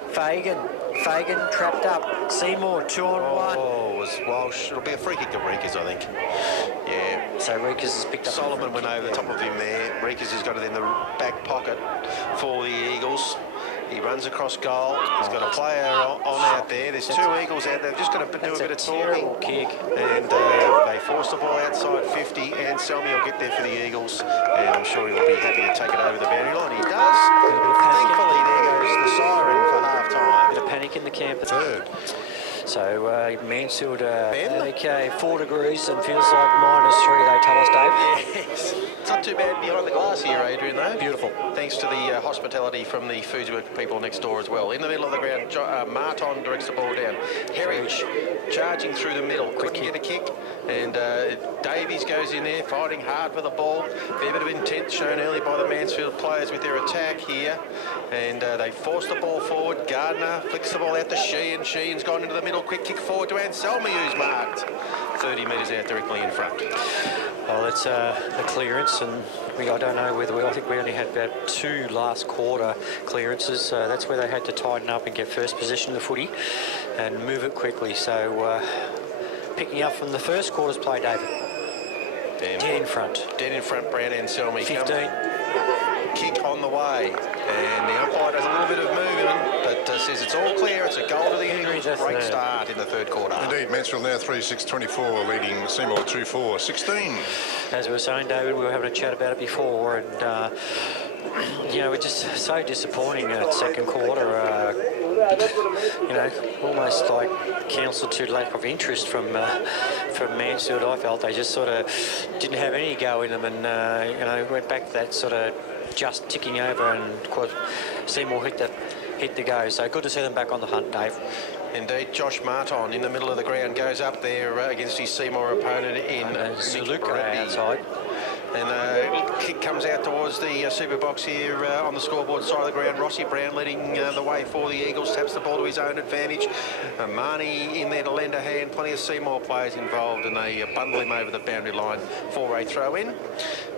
Fagan. Fagan trapped up. Seymour 2-on-1. Oh, it was Walsh. It'll be a free kick to Reekers, I think. Yeah. So Reekers has picked up. Solomon went over the top of him there. Reekers has got it in the back pocket for the Eagles. He runs across goal. He's got a player on out there. There's two Eagles out there. Just got to do a bit of talking. Kick. And they force the ball outside 50. And Selmy will get there for the Eagles. And I'm sure he'll be happy to take it over the boundary line. He does. Thankfully, there goes the siren for half-time. Bit of panic in the camp. Third. So Mansfield, okay, 4 degrees and feels like -3, they tell us, Dave. Yes. It's not too bad behind the glass here, Adrian, though. Beautiful. Thanks to the hospitality from the Foods Work people next door as well. In the middle of the ground, Marton directs the ball down. Herridge charging through the middle. Couldn't get a kick. And Davies goes in there, fighting hard for the ball. Fair bit of intent shown early by the Mansfield players with their attack here. And they force the ball forward. Gardner flicks the ball out to Sheehan. Sheehan's gone into the middle. Quick kick forward to Anselmi, who's marked 30 metres out directly in front. Well, it's the clearance, and I don't know whether I think we only had about 2 last quarter clearances. So that's where they had to tighten up and get first possession of the footy and move it quickly. So picking up from the first quarter's play, David. Dead in front. Dead in front, Brad Anselmi. 15. Kick on the way. And the umpire does a little bit of movement, but says it's all clear. It's a goal to the Eagles. Great start in the third quarter. Indeed, Mansfield now 3-6-24, leading Seymour 2-4-16. As we were saying, David, we were having a chat about it before, and you know, it's just so disappointing that second quarter. You know, almost like counselled to lack of interest from Mansfield. I felt they just sort of didn't have any go in them, and you know, went back to that sort of just ticking over, and of course Seymour hit the go. So good to see them back on the hunt, Dave. Indeed, Josh Marton in the middle of the ground goes up there against his Seymour opponent in Zuluka outside. And kick comes out towards the super box here on the scoreboard side of the ground. Rossi Brown leading the way for the Eagles, taps the ball to his own advantage. Marnie in there to lend a hand. Plenty of Seymour players involved, and they bundle him over the boundary line for a throw in.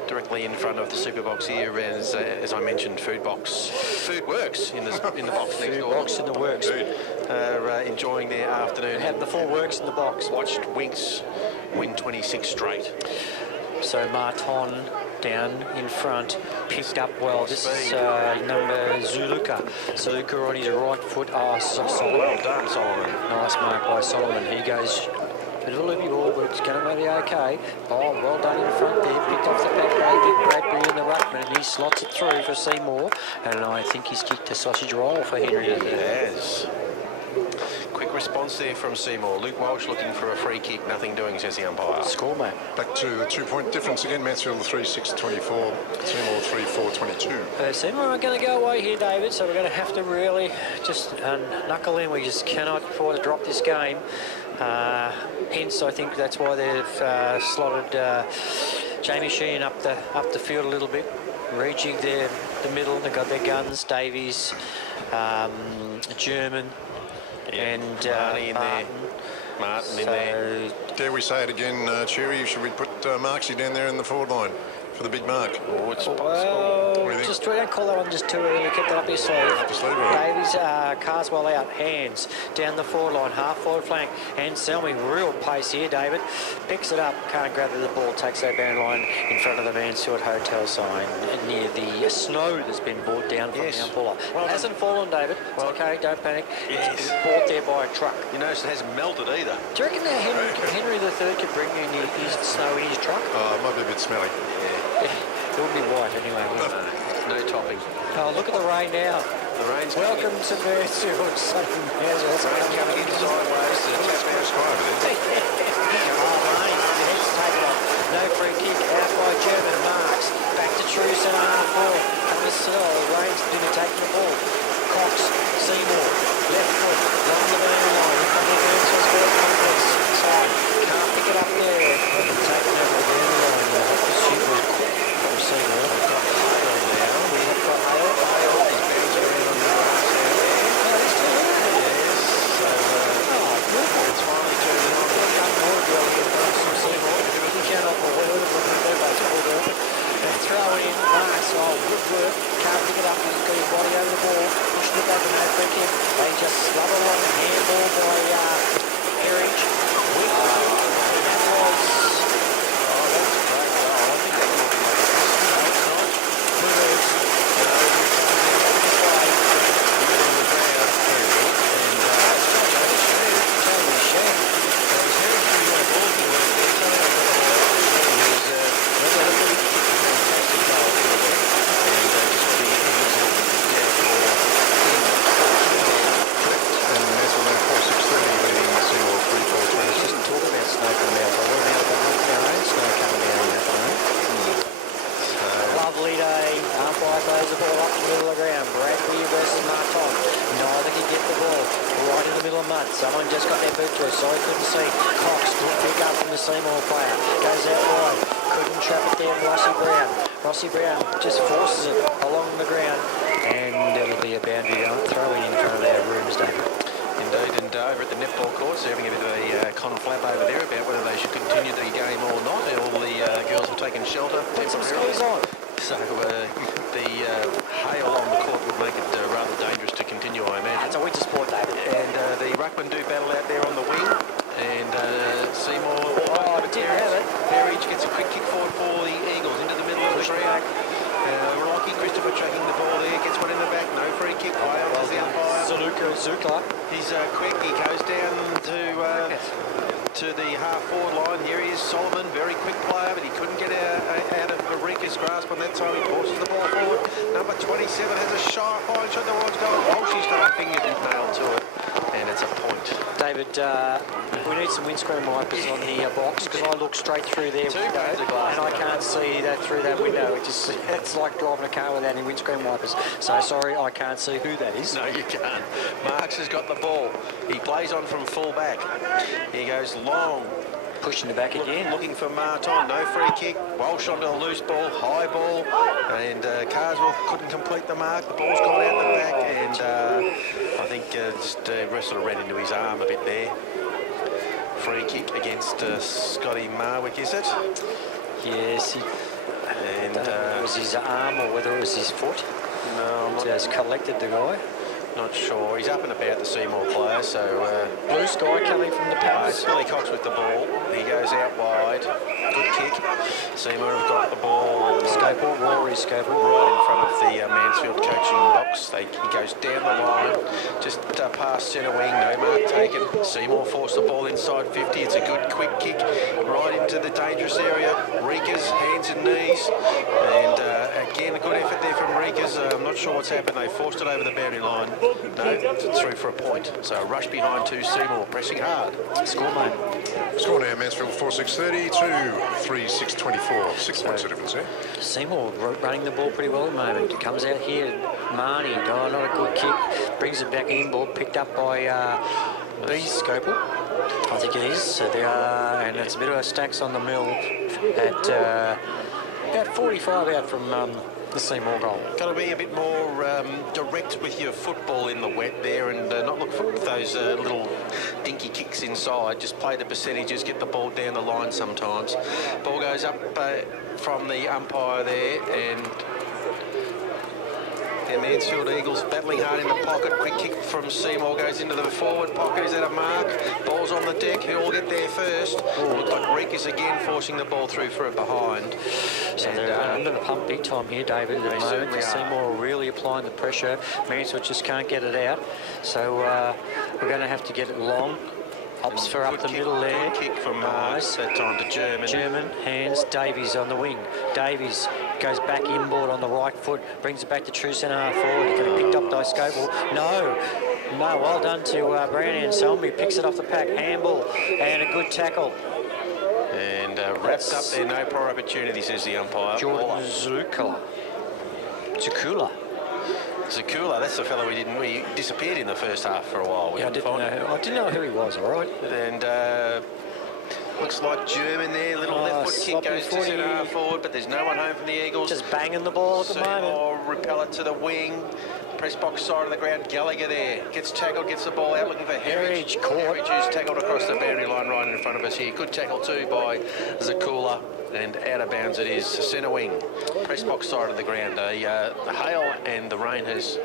Directly in front of the super box here, as I mentioned, Food Works in the box next door. Food Box in the works. Enjoying their afternoon. Have the full works in the box. Watched Winks win 26 straight. So Marton down in front, picked up well. This is number Zuluka. Zuluka on his right foot. Oh, Solomon. Well done, Solomon. Nice mark by Solomon. He goes a bit of a loopy ball, but it's going to be okay. Oh, well done in front there. Picked off the back row. Big Bradbury in the ruckman, and he slots it through for Seymour. And I think he's kicked a sausage roll for Henry. He has. Quick response there from Seymour. Luke Walsh looking for a free kick. Nothing doing, says the umpire. Score, mate. Back to the 2-point difference again. Mansfield 3-6-24, Seymour 3-4-22. Seymour aren't going to go away here, David, so we're going to have to really just knuckle in. We just cannot afford to drop this game. Hence, I think that's why they've slotted Jamie Sheehan up the field a little bit. Rejig there, the middle. They've got their guns. Davies, German, and Martin in there. Martin in there. Dare we say it again, Cherry? Should we put Marksy down there in the forward line for the big mark? Oh, it's possible. Well, just don't call that one just too early. Keep that up your sleeve. Up your sleeve, right. Davies, Carswell out, hands down the forward line, half forward flank. And Selmy, real pace here, David. Picks it up, can't grab the ball, takes that boundary line in front of the Mansfield Hotel sign near the snow that's been brought down from Mount Buller. Well, it hasn't fallen, David. Well, okay, don't panic. It's been brought there by a truck. You notice it hasn't melted either. Do you reckon that Henry III could bring in his snow in his truck? Oh, it might be a bit smelly. It would be white anyway. No topping. Oh, look at the rain now. The rain's Welcome to Mansfield. Southern Mansfield. rain coming in sideways to Tasmania Sky over there. The head's taken off. No free kick out by German. Marks. Back to true centre half forward. Coming still. Rain's been taking the ball. Cox. Seymour. Left foot. Along the boundary line. In front of the Mansfield's very complex. Side. Can't pick it up there. Taken over the boundary line. The shoot was quick from Seymour. We've got Hale now. We've got Hale. Hale is bouncing around on the grass out there. Oh, he's still in there. Yes. So it's finally turning on. Throw in, Marks, good work, can't pick it up, he's got his body over the ball, push slip over no free kick. They just slub along the handball by Heritage. That was... Oh, that's a great goal. I think that looked like a Bluebirds. Lovely day. Umpire throws the ball up the middle of the ground. Bradley versus Marton. Neither can get the ball. Right in the middle of mud. Someone just got their boot through, so I couldn't see. Cox, good pick up from the Seymour player. Goes out wide. Couldn't trap it there. Rossi Brown. Rossi Brown just forces it along the ground. And it'll be a boundary throwing in front of our rooms, David. Indeed, and over at the netball courts, they're having a bit of a conflab over there about whether they should continue the game or not. All the girls have taken shelter. Put some skis on. So the hail on the court would make it rather dangerous to continue, I imagine. It's a winter sport, David. And the ruckman do battle out there on the wing. And Seymour, did have it. Berridge gets a quick kick forward for the Eagles into the middle of the ground. Rocky Christopher tracking the ball there, gets one in the back, no free kick. Well, the umpire. Zukla. He's quick, he goes down to the half-forward line. Here he is, Solomon, very quick player, but he couldn't get out of Marika's grasp on that time. He forces the ball forward. Number 27 has a sharp line shot towards goal. Oh, she's got her fingers nailed to it, and it's a point. David, we need some windscreen wipers on the box because I look straight through there Two panes of glass, and I can't see that through that window. It's like driving a car without any windscreen wipers. So sorry, I can't see who that is. No, you can't. Marks has got the ball. He plays on from full back. He goes long. Pushing the back again. Looking for Marton, no free kick. Walsh onto a loose ball, high ball, and Carswell couldn't complete the mark. The ball's gone out the back, and I think just sort of ran into his arm a bit there. Free kick against Scotty Marwick, is it? Yes, And it was his arm or whether it was his foot. no, I'm It has collected the guy. not sure. He's up and about, the Seymour player, so Blue sky coming from the Palace. Billy Cox with the ball. He goes out wide. Good kick. Seymour have got the ball. Scopel, Rory Scopel. Right in front of the Mansfield coaching box. He goes down the line, just past centre wing, no mark taken. Seymour forced the ball inside 50. It's a good quick kick right into the dangerous area. Rika's hands and knees. And again, a good effort there from Rika's. I'm not sure what's happened. They forced it over the boundary line. No, it's through for a point. So a rush behind to Seymour, pressing hard. Score, mate. Score now, Mansfield 4-6-30 to 3-6-24. 6 points of difference there. Seymour running the ball pretty well at the moment. Comes out here, Marnie, not a good kick. Brings it back in, ball picked up by B. Scopel. I think it is. So there are, and it's a bit of a stacks on the mill at about 45 out from the Seymour goal. Got to be a bit more direct with your football in the wet there, and not look for those little dinky kicks inside. Just play the percentages, get the ball down the line sometimes. Ball goes up from the umpire there, and the Mansfield Eagles battling hard in the pocket. Quick kick from Seymour goes into the forward pocket. Is that a mark? Ball's on the deck. Who'll get there first? Looks like Rikas again forcing the ball through for a behind. So they're under the pump big time here, David, at the moment. certainly are. Seymour are really applying the pressure. Mansfield just can't get it out. So we're going to have to get it long. Hops for up the middle there. Good kick from Nice. that time to German. German, hands, Davies on the wing. Davies goes back inboard on the right foot, brings it back to true centre half forward. He could have picked up by Scopel. No, well done to Brown and Selmy. Picks it off the pack, handball, and a good tackle. And wrapped up there, no prior opportunity, says the umpire. Jordan Zukula. Zakula, that's the fellow we disappeared in the first half for a while. Yeah, I didn't know who he was, all right. And looks like German there, little left foot kick goes to centre half forward, but there's no one home from the Eagles. Just banging the ball at the moment. Seymour repel it to the wing. Press box side of the ground, Gallagher there. Gets tackled, gets the ball out, looking for Heritage. Caught. Heritage is tackled across the boundary line right in front of us here. Good tackle too by Zakula. and out of bounds it is. Centre wing, press box side of the ground. The hail and the rain has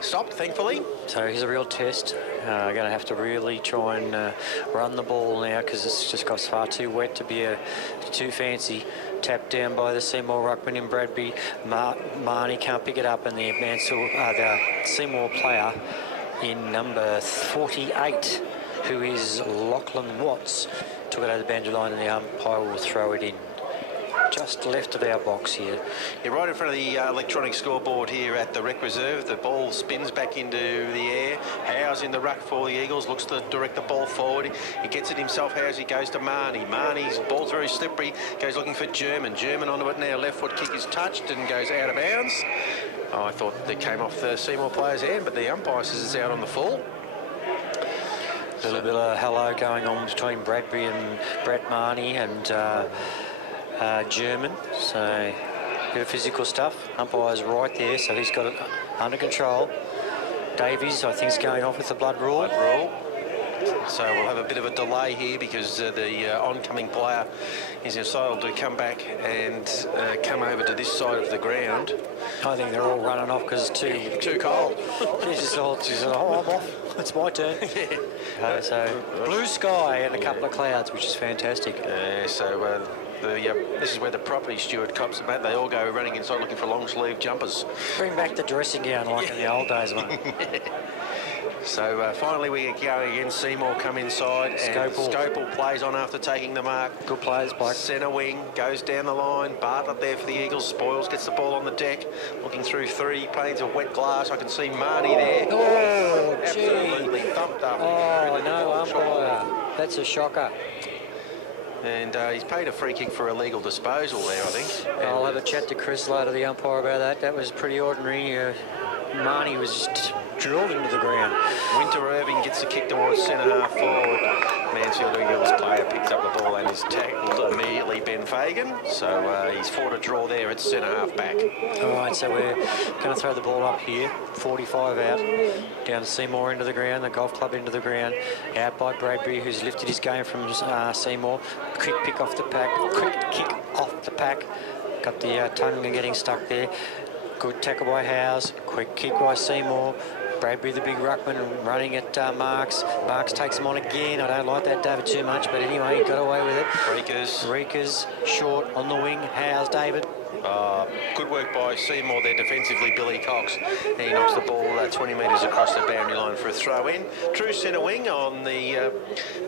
stopped, thankfully. So here's a real test. Going to have to really try and run the ball now because it's just got far too wet to be too fancy. Tapped down by the Seymour ruckman in Bradbury. Marnie can't pick it up, and the the Seymour player in number 48, who is Lachlan Watts, took it over the boundary line, and the umpire will throw it in. Just left of our box here. You're right in front of the electronic scoreboard here at the rec reserve. The ball spins back into the air. Howes in the ruck for the Eagles, looks to direct the ball forward. He gets it himself. Howes, he goes to Marnie. Marnie's ball's very slippery. Goes looking for German. German onto it now. Left foot kick is touched and goes out of bounds. Oh, I thought that came off the Seymour player's hand, but the umpire says it's out on the full. A little bit of hello going on between Bradbury and Brett Marnie and German, so a bit of physical stuff. Umpire's right there, so he's got it under control. Davies, I think, is going off with the blood rule. So we'll have a bit of a delay here because the oncoming player is entitled to come back and come over to this side of the ground. I think they're all running off because it's too cold. She's oh, I'm off. It's my turn. So blue sky and a couple of clouds, which is fantastic. So this is where the property steward cops, mate, they all go running inside looking for long sleeve jumpers. Bring back the dressing gown like in the old days, mate. So finally we get going again. Seymour come inside and Scopel plays on after taking the mark. Good plays, Blake. Centre wing, goes down the line. Bartlett there for the Eagles. Spoils, gets the ball on the deck. Looking through 3 panes of wet glass. I can see Marnie there. Oh, absolutely thumped up. Oh, no, umpire. That's a shocker. And he's paid a free kick for illegal disposal there, I think. I'll have a chat to Chris later, the umpire, about that. That was pretty ordinary. Marnie was just drilled into the ground. Winter Irving gets the kick towards centre half forward. Mansfield Eagles player picks up the ball and is tackled immediately, Ben Fagan. So he's fought a draw there at centre half back. All right, so we're going to throw the ball up here. 45 out, down to Seymour into the ground, the golf club into the ground. Out by Bradbury, who's lifted his game from Seymour. Quick pick off the pack, quick kick off the pack. Got the tongue and getting stuck there. Good tackle by Howes, quick kick by Seymour. Bradbury, the big ruckman, running at Marks. Marks takes him on again. I don't like that, David, too much, but anyway, he got away with it. Reekers, short on the wing. Howes, David. Good work by Seymour there defensively, Billy Cox. He knocks the ball 20 metres across the boundary line for a throw in. True centre wing on the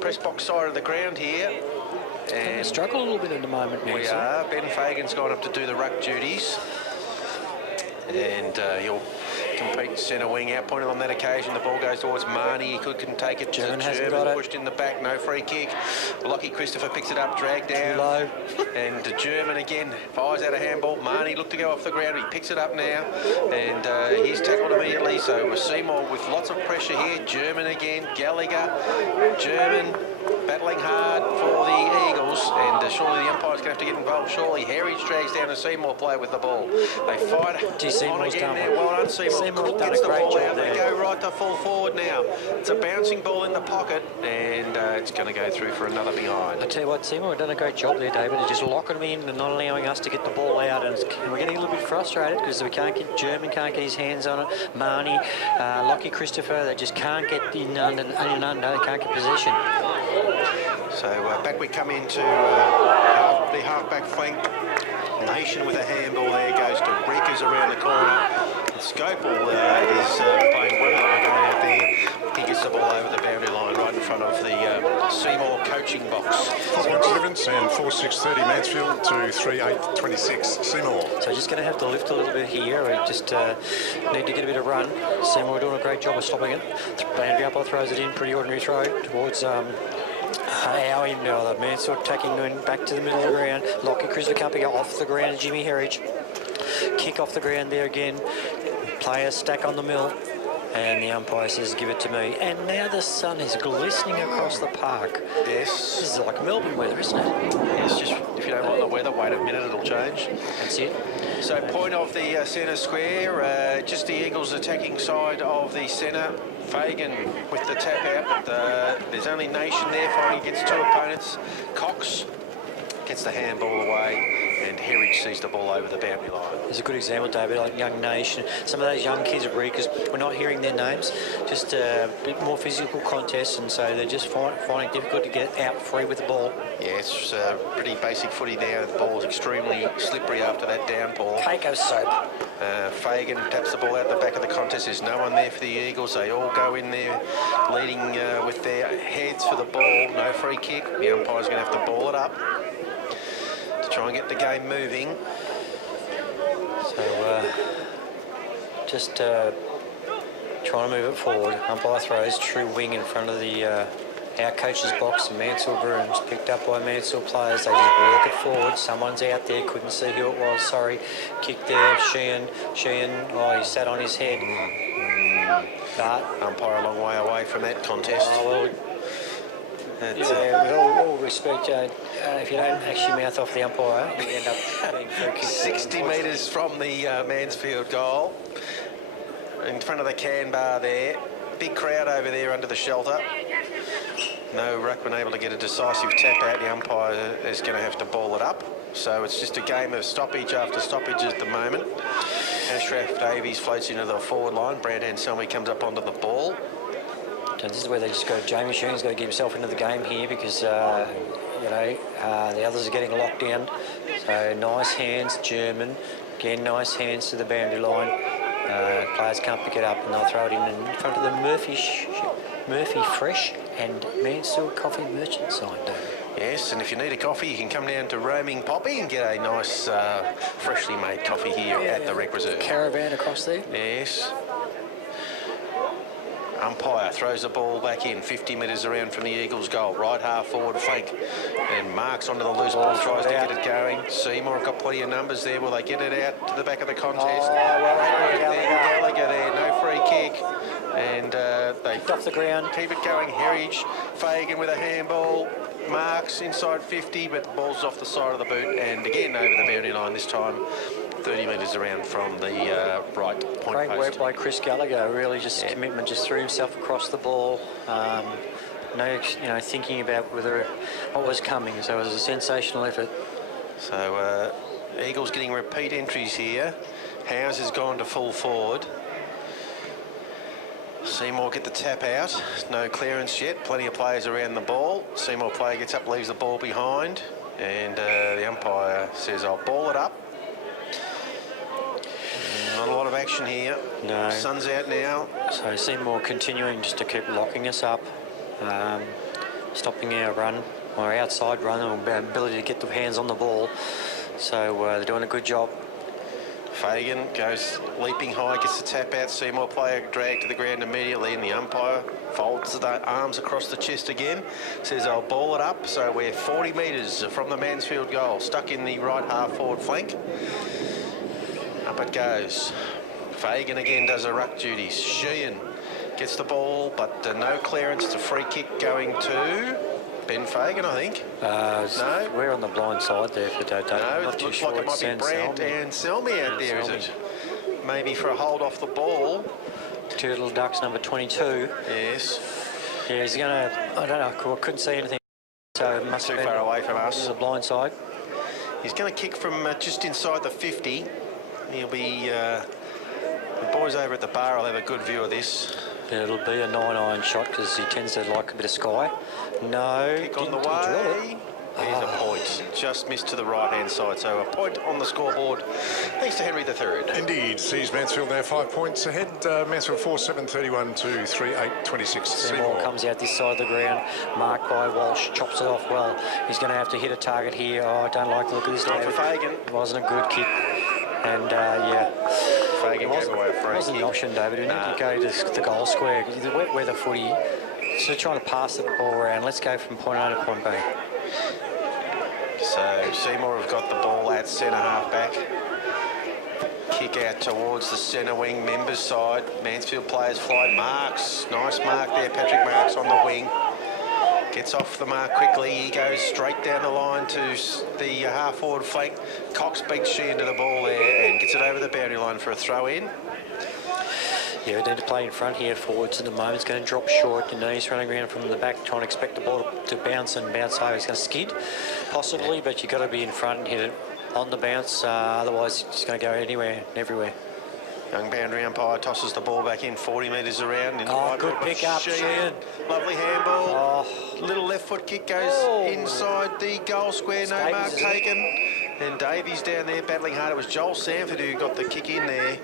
press box side of the ground here. And struggle a little bit at the moment now. We are. Ben Fagan's gone up to do the ruck duties. And he'll compete centre wing out. Pointed on that occasion, the ball goes towards Marnie. He can take it to German, pushed in the back, no free kick. Lockie Christopher picks it up, dragged down. Low. And German again fires out a handball. Marnie looked to go off the ground. He picks it up now, and he's tackled immediately. So Seymour with lots of pressure here. German again, Gallagher, German battling hard for the Eagles, and surely the umpire's going to have to get involved. Surely Heritage drags down a Seymour player with the ball. They fight on again there. Well done, Seymour. Cook gets the ball out. They go right to full forward now. It's a bouncing ball in the pocket, and it's going to go through for another behind. I tell you what, Seymour have done a great job there, David, of just locking them in and not allowing us to get the ball out. And we're getting a little bit frustrated because we can't get German, can't get his hands on it. Marnie, Lockie Christopher, they just can't get in under. They can't get possession. So back we come into the half-back flank. Nation with a handball there, goes to Reekers around the corner. Scopel is playing well out there. He gets the ball over the boundary line right in front of the Seymour coaching box. 4 points difference and 4-6-30 Mansfield to 3-8-26 Seymour. So just going to have to lift a little bit here. We just need to get a bit of run. Seymour doing a great job of stopping it. Boundary up, throws it in, pretty ordinary throw towards our end now. The Mansfield attacking back to the middle of the ground. Lockie Christopher can't pick off the ground. Jimmy Heritage. Kick off the ground there again. Player stack on the mill. And the umpire says, give it to me. And now the sun is glistening across the park. Yes. This is like Melbourne weather, isn't it? Yes, just if you don't like the weather, wait a minute, it'll change. That's it. So point of the centre square, just the Eagles attacking side of the centre. Fagan with the tap out, but there's only Nation there fighting against 2 opponents. Cox gets the handball away, and Heritage sees the ball over the boundary line. There's a good example, David, like Young Nation. Some of those young kids at Reekers, we're not hearing their names, just a bit more physical contests, and so they're just finding it difficult to get out free with the ball. Yeah, it's pretty basic footy now. The ball's extremely slippery after that downpour. Keiko soap. Fagan taps the ball out the back of the contest. There's no one there for the Eagles. They all go in there leading with their heads for the ball. No free kick. The umpire's going to have to ball it up to try and get the game moving. So just trying to move it forward. Umpire throws true wing in front of the our coach's box. Mansfield Grooms picked up by Mansfield players. They just work it forward. Someone's out there. Couldn't see who it was. Sorry. Kick there. Sheehan. Oh, he sat on his head. But Umpire a long way away from that contest. with all respect, if you don't actually mouth off the umpire, you end up being free kick. 60 metres from the Mansfield goal. In front of the can bar there. Big crowd over there under the shelter. No ruckman able to get a decisive tap out. The umpire is going to have to ball it up. So it's just a game of stoppage after stoppage at the moment. Ashraf Davies floats into the forward line. Brad Anselmi comes up onto the ball. So this is where they just go. Jamie Sheehan's got to get himself into the game here because the others are getting locked down. So nice hands, German. Again, nice hands to the boundary line. Players can't pick it up and they'll throw it in front of the Murphy Fresh and Mansfield Coffee Merchant sign. Yes, and if you need a coffee, you can come down to Roaming Poppy and get a nice freshly made coffee here at the Rec Reserve. Caravan across there. Yes. Umpire throws the ball back in 50 metres around from the Eagles goal, right half forward flank, and Marks onto the loose ball, tries to get it going. Seymour have got plenty of numbers there. Will they get it out to the back of the contest? Gallagher there, no free kick, and they off the ground. Keep it going. Heritage, Fagan with a handball. Marks inside 50, but ball's off the side of the boot, and again over the boundary line this time. 30 metres around from the right point Great post. work by Chris Gallagher. Really, just commitment. Just threw himself across the ball. Thinking about what was coming. So it was a sensational effort. So Eagles getting repeat entries here. Howes has gone to full forward. Seymour get the tap out. No clearance yet. Plenty of players around the ball. Seymour player gets up, leaves the ball behind, and the umpire says, "I'll ball it up." Not a lot of action here. No. Sun's out now. So Seymour continuing just to keep locking us up, stopping our run, our outside run, or our ability to get the hands on the ball. So they're doing a good job. Fagan goes leaping high, gets the tap out. Seymour player dragged to the ground immediately, and the umpire folds the arms across the chest again. Says, "I'll ball it up." So we're 40 metres from the Mansfield goal, stuck in the right half forward flank. Up it goes. Fagan again does her ruck duties. Sheehan gets the ball, but no clearance. It's a free kick going to Ben Fagan, I think. No. We're on the blind side there for Dodo. No, it looks like it might be Brant and Selmy out there, is it? Maybe for a hold off the ball. Turtle Ducks number 22. Yes. Yeah, he's going to, I don't know, I couldn't see anything. So it must Too have been far away from us. The blind side. He's going to kick from just inside the 50. He'll be... the boys over at the bar will have a good view of this. Yeah, it'll be a 9-iron shot because he tends to like a bit of sky. No, Kick on the didn't drill way. There's a point. Just missed to the right-hand side. So a point on the scoreboard. Thanks to Henry III. Indeed, sees Mansfield now 5 points ahead. Mansfield 4-7, 31 to 3-8, 26. Seymour comes out this side of the ground, marked by Walsh, chops it off well. He's going to have to hit a target here. Oh, I don't like the look of this. Time for Fagan. It wasn't a good kick. And, Fagan gave away a free it wasn't kick. an option, David. We need to go to the goal square. The wet weather footy, so trying to pass the ball around. Let's go from point A to point B. So Seymour have got the ball at centre half back. Kick out towards the centre wing members side. Mansfield players fly. Marks. Nice mark there. Patrick Marks on the wing. Gets off the mark quickly. He goes straight down the line to the half forward flank. Cox beats Sheehan to the ball there and gets it over the boundary line for a throw in. Yeah, we need to play in front here, forwards at the moment. It's going to drop short. You know, he's running around from the back trying to expect the ball to bounce and bounce high. He's going to skid, possibly, but you've got to be in front and hit it on the bounce. Otherwise, it's going to go anywhere and everywhere. Young boundary umpire tosses the ball back in 40 metres around. Good pick up, Sheehan. Lovely handball. Little left foot kick goes inside the goal square. No mark taken. And Davies down there battling hard. It was Joel Sanford who got the kick in there.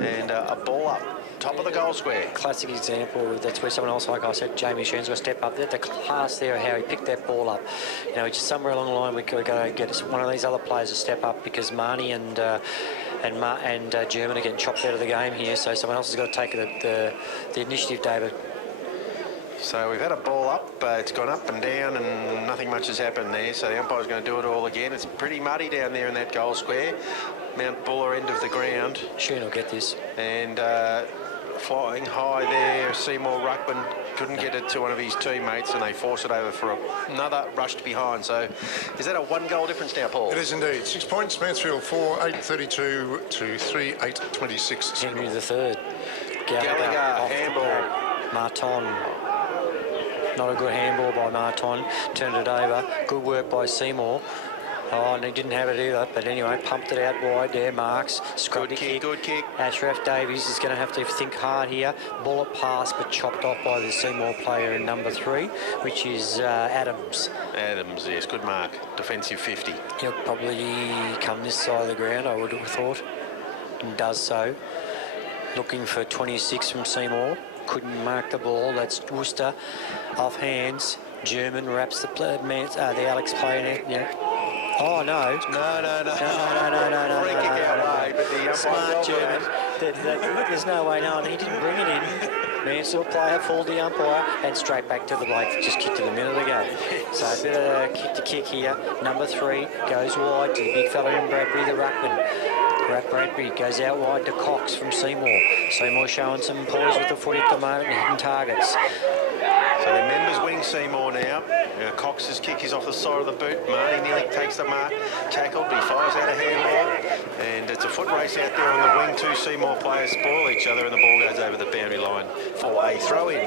And a ball up. Top of the goal square. Classic example. That's where someone else, like I said, Jamie Sheehan's got to step up. The class there, how he picked that ball up. You know, just somewhere along the line, we've got to get one of these other players to step up because Marnie and German are getting chopped out of the game here. So someone else has got to take the initiative, David. So we've had a ball up, it's gone up and down and nothing much has happened there. So the umpire's going to do it all again. It's pretty muddy down there in that goal square. Mount Buller end of the ground. Sheehan will get this. And flying high there, Seymour Ruckman couldn't get it to one of his teammates and they force it over for another rushed behind. So is that a 1-goal difference now, Paul? It is indeed. 6 points, Mansfield 4-8-32 to 3-8-26. Henry the third. Gallagher handball. Martin. Not a good handball by Martin. Turned it over. Good work by Seymour. Oh, and he didn't have it either. But anyway, pumped it out wide there. Marks. Good kick, good kick. Ashraf Davies is going to have to think hard here. Bullet pass, but chopped off by the Seymour player in number 3, which is Adams. Adams, yes, good mark. Defensive 50. He'll probably come this side of the ground, I would have thought. And does so. Looking for 26 from Seymour. Couldn't mark the ball. That's Worcester off hands. German wraps the Alex player. Yeah. Oh no! No! Free kick our way, but the smart German. There's no way. No, and he didn't bring it in. Mansfield player fooled the umpire and straight back to the bloke that just kicked it a minute ago. So a bit of a kick to kick here. Number 3 goes wide to the big fella in Bradbury, the ruckman. Bradbury goes out wide to Cox from Seymour. Seymour showing some poise with the foot at the moment and hitting targets. So the members winning Seymour now. Cox's kick is off the side of the boot. Marty nearly takes the mark. Tackled, but he fires out a handball. And it's a foot race out there on the wing. 2 Seymour players spoil each other and the ball goes over the boundary line for a throw-in.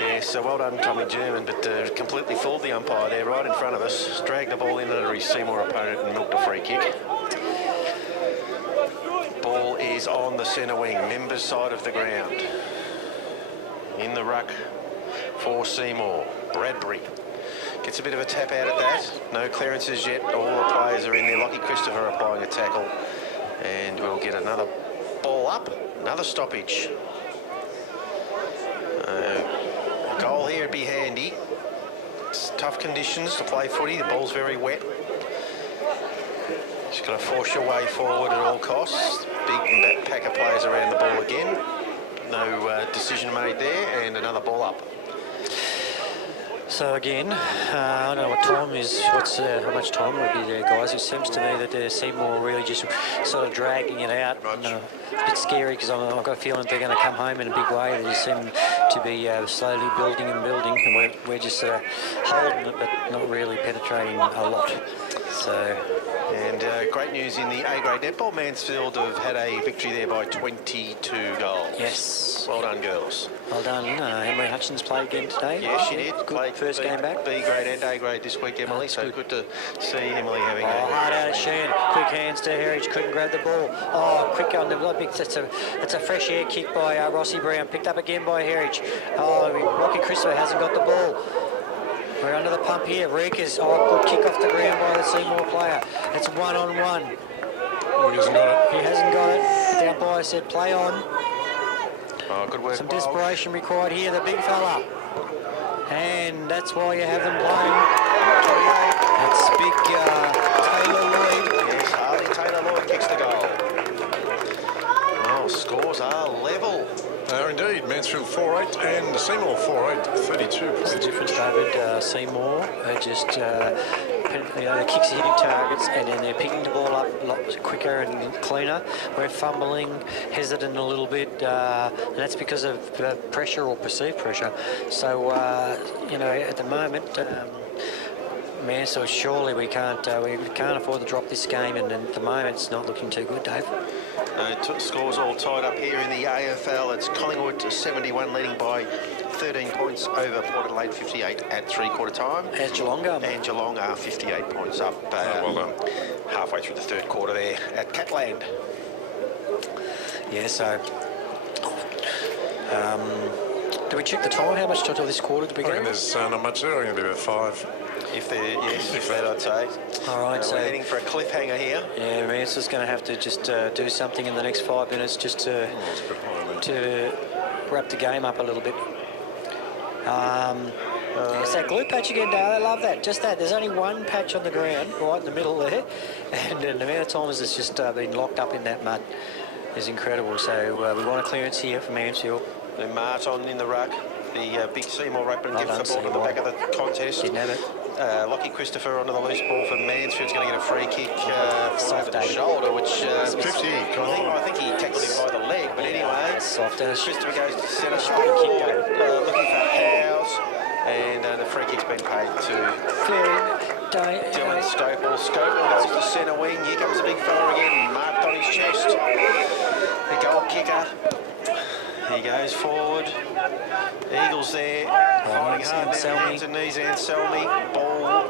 Yeah, so well done, Tommy German, but completely fooled the umpire there right in front of us. Dragged the ball in under his Seymour opponent and milked a free kick. Ball is on the centre wing, members side of the ground. In the ruck for Seymour. Bradbury gets a bit of a tap out at that. No clearances yet. All the players are in there. Lockie Christopher applying a tackle. And we'll get another ball up. Another stoppage. A goal here would be handy. It's tough conditions to play footy. The ball's very wet. Just got to force your way forward at all costs. Big pack of players around the ball again. No decision made there, and another ball up. So again, I don't know what time is, how much time will be there, guys. It seems to me that Seymour really just sort of dragging it out. It's a bit scary because I've got a feeling they're going to come home in a big way. They just seem to be slowly building, and we're just holding it, but not really penetrating a lot. So. And great news in the A-grade netball. Mansfield have had a victory there by 22 goals. Yes. Well done, girls. Well done. Emily Hutchins played again today. Yes, she did. Good played first game back. B-grade and A-grade this week, Emily. So good to see Emily having hard out of Sheehan. Quick hands to Herridge. Couldn't grab the ball. Oh, quick on the big. That's a fresh air kick by Rossi Brown. Picked up again by Herridge. Oh, Rocky Christopher hasn't got the ball. We're under the pump here. Reekers, good kick off the ground by the Seymour player. It's 1-on-1. Oh, he hasn't got it. He hasn't got it. The umpire said play on. Oh, good work. Some desperation required here, the big fella. And that's why you have them playing. That's big Taylor Lloyd. Yes, Harley Taylor Lloyd kicks the goal. Well, scores are level. Indeed, Mansfield 4-8 and Seymour 4-8, 32 points. The difference, David, Seymour just, the kicks are hitting targets and then they're picking the ball up a lot quicker and cleaner. We're fumbling, hesitant a little bit, and that's because of pressure or perceived pressure. So, at the moment, Mansfield, surely we can't afford to drop this game, and at the moment it's not looking too good, Dave. Scores all tied up here in the AFL. It's Collingwood to 71 leading by 13 points over Port Adelaide 58 at three-quarter time. How's Geelong going? And Geelong are 58 points up halfway through the third quarter there at Catland. Yeah, so... do we check the time? How much time till this quarter to I begin? reckon there's not much there. I reckon it'll be about 5. If that I'd say. All right, so we're heading for a cliffhanger here. Yeah, Mansfield's going to have to just do something in the next 5 minutes just to wrap the game up a little bit. It's that glue patch again, Dale. I love that. Just that. There's only one patch on the ground right in the middle there, and the amount of times it's just been locked up in that mud is incredible. So we want a clearance here for Mansfield. And Martin in the ruck. The big Seymour ruckman gives the ball to the back of the contest. Didn't have it. Lockie Christopher onto the loose ball for Mansfield's going to get a free kick over the shoulder, which 50. I think he tackled him by the leg, but anyway. Soft as Christopher goes to centre kick, looking for Howes, and the free kick's been paid to Dylan Scopel. Scopel goes to centre wing. Here comes the big fella again, marked on his chest. The goal kicker. He goes forward. Eagles there, fighting hard down hands and knees. Anselmi. Ball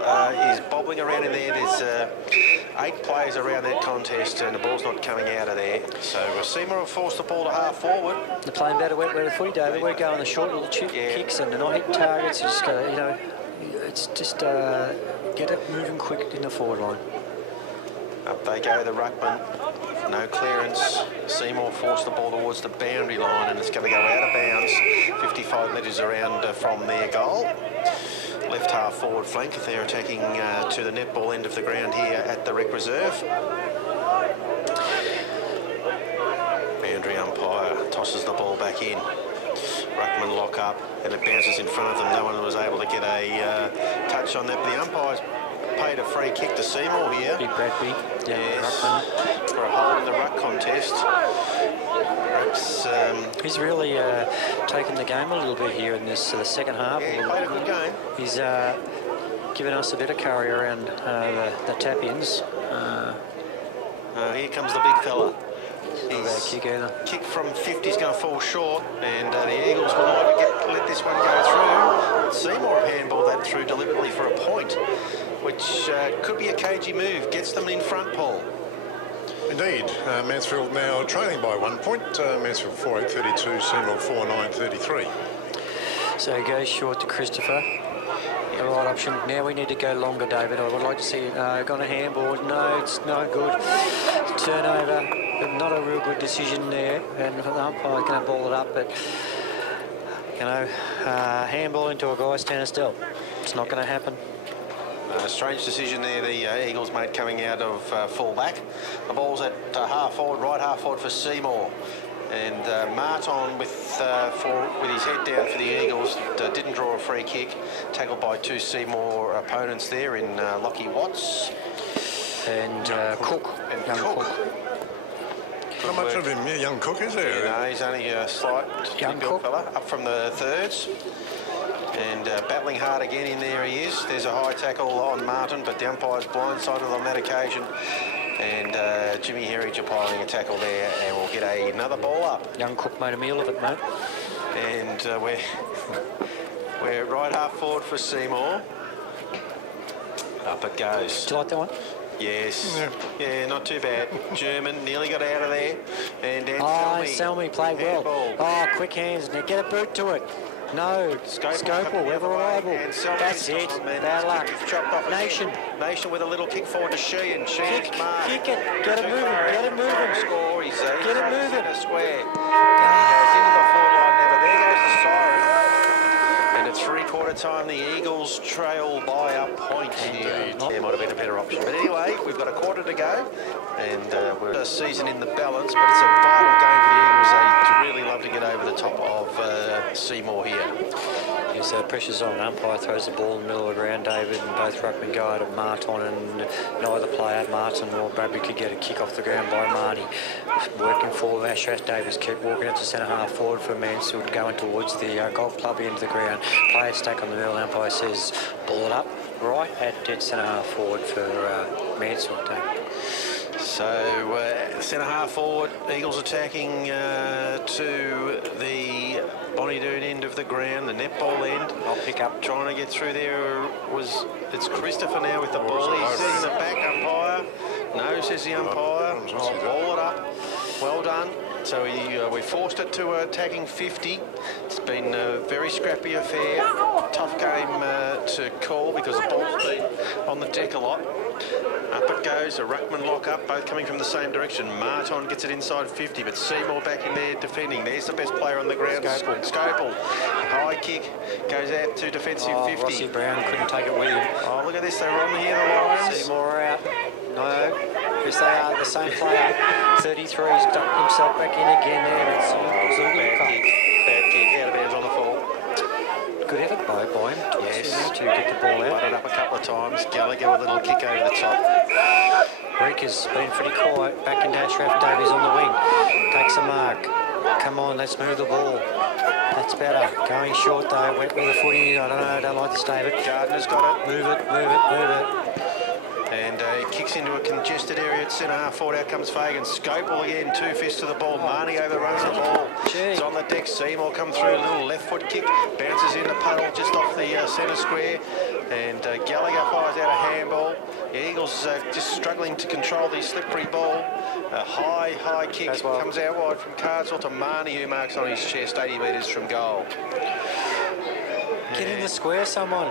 is bobbling around in there. There's 8 players around that contest, and the ball's not coming out of there. So Seymour have forced the ball to half forward. They're playing better wet footy, David. We're going the short little kicks, and they're not hitting targets. You just go, it's just get it moving quick in the forward line. Up they go, the ruckman. No clearance. Seymour forced the ball towards the boundary line, and it's going to go out of bounds 55 metres around from their goal. Left half forward flank if they're attacking to the netball end of the ground here at the rec reserve. Boundary umpire tosses the ball back in. Ruckman lock up, and it bounces in front of them. No one was able to get a touch on that, but the umpire's paid a free kick to Seymour here. Big Bradby. Yes, for a hole in the ruck contest. Perhaps he's really taken the game a little bit here in this the second half. Yeah, he played a good game. He's given us a bit of curry around the tap-ins. Here comes the big fella. Kick from 50 is going to fall short, and the Eagles will might let this one go through. Seymour have handballed that through deliberately for a point, which could be a cagey move. Gets them in front, Paul. Indeed. Mansfield now trailing by 1 point. Mansfield 4-8-32, Seymour 4-9-33. So he goes short to Christopher. The right option. Now we need to go longer, David. I would like to see it. Gone a handball. No, it's no good. Turnover. Not a real good decision there. And the umpire's going to ball it up, but handball into a guy standing still. It's not going to happen. Strange decision there, the Eagles made coming out of full-back. The ball's at half forward, right half forward for Seymour. And Martin with his head down for the Eagles didn't draw a free kick. Tackled by 2 Seymour opponents there in Lockie Watts. And Cook. And Cook. Not much of him, young Cook, is there? No, he's only a slight young fella, up from the thirds. And battling hard again in there he is. There's a high tackle on Martin, but the umpire's blindsided on that occasion. And Jimmy Herridge applying a tackle there, and we'll get another ball up. Young Cook made a meal of it, mate. And we're right half forward for Seymour. Up it goes. Do you like that one? Yes. Yeah, not too bad. German nearly got out of there. And Anselmi played well. Oh, quick hands. Now get a boot to it. No, Scopel, we're reliable. That's it. Bad luck. Nation with a little kick forward to Sheehan. Sheehan's mark. Kick it. Get it moving. Get it moving. Score, he says. Get it moving. Square. Goes into the forward line now, but there goes the siren. And at three-quarter time, the Eagles trail by a point here. There might have been a better option. But anyway, we've got a quarter to go. And we're a season in the balance, but it's a vital game for the Eagles. They really love to get over the top of Seymour here. Yeah, so pressure's on. Umpire throws the ball in the middle of the ground, David, and both ruckmen go at Martin, and neither player, Martin or Bradby, could get a kick off the ground by Marty. Working forward, Ashras Davis kept walking out to centre half forward for Mansfield, going towards the golf club end of the ground. Player stack on the middle, umpire says, ball it up. right at dead centre half forward for Mansfield. So centre half forward, Eagles attacking to the Bonnie Doon end of the ground, the netball end. I'll pick up. Trying to get through there it's Christopher now with the ball. He's in the back, umpire. No, says the umpire. I'll ball it up. Well done. So we forced it to attacking 50. It's been a very scrappy affair. Tough game to call because the ball's been on the deck a lot. Up it goes, a ruckman lock up, both coming from the same direction. Marton gets it inside 50, but Seymour back in there defending. There's the best player on the ground. Scopel. High kick goes out to defensive 50. Rossi Brown couldn't take it with him. Oh, look at this, they were on here, the Lions. Seymour are out. No, because they are the same player. 33's ducked himself back in again there. It's a Bad kick, out of bounds on the fall. good effort by him to get the ball out. Put it up a couple of times. Gallagher with a little kick over the top. Rika's been pretty quiet. Back into Ashraf Davies on the wing. Takes a mark. Come on, let's move the ball. That's better. Going short though. Went with the footy. I don't know. I don't like this, David. Gardner's got it. Move it, move it, move it. And he kicks into a congested area at centre half forward. Out comes Fagan. Scopel again, 2 fists to the ball. Marnie overruns the ball. It's on the deck. Seymour come through. A little left foot kick. Bounces in the puddle just off the centre square. And Gallagher fires out a handball. The Eagles just struggling to control the slippery ball. A high kick comes out wide from Cardswell to Marnie, who marks on his chest 80 metres from goal. Get in the square, someone.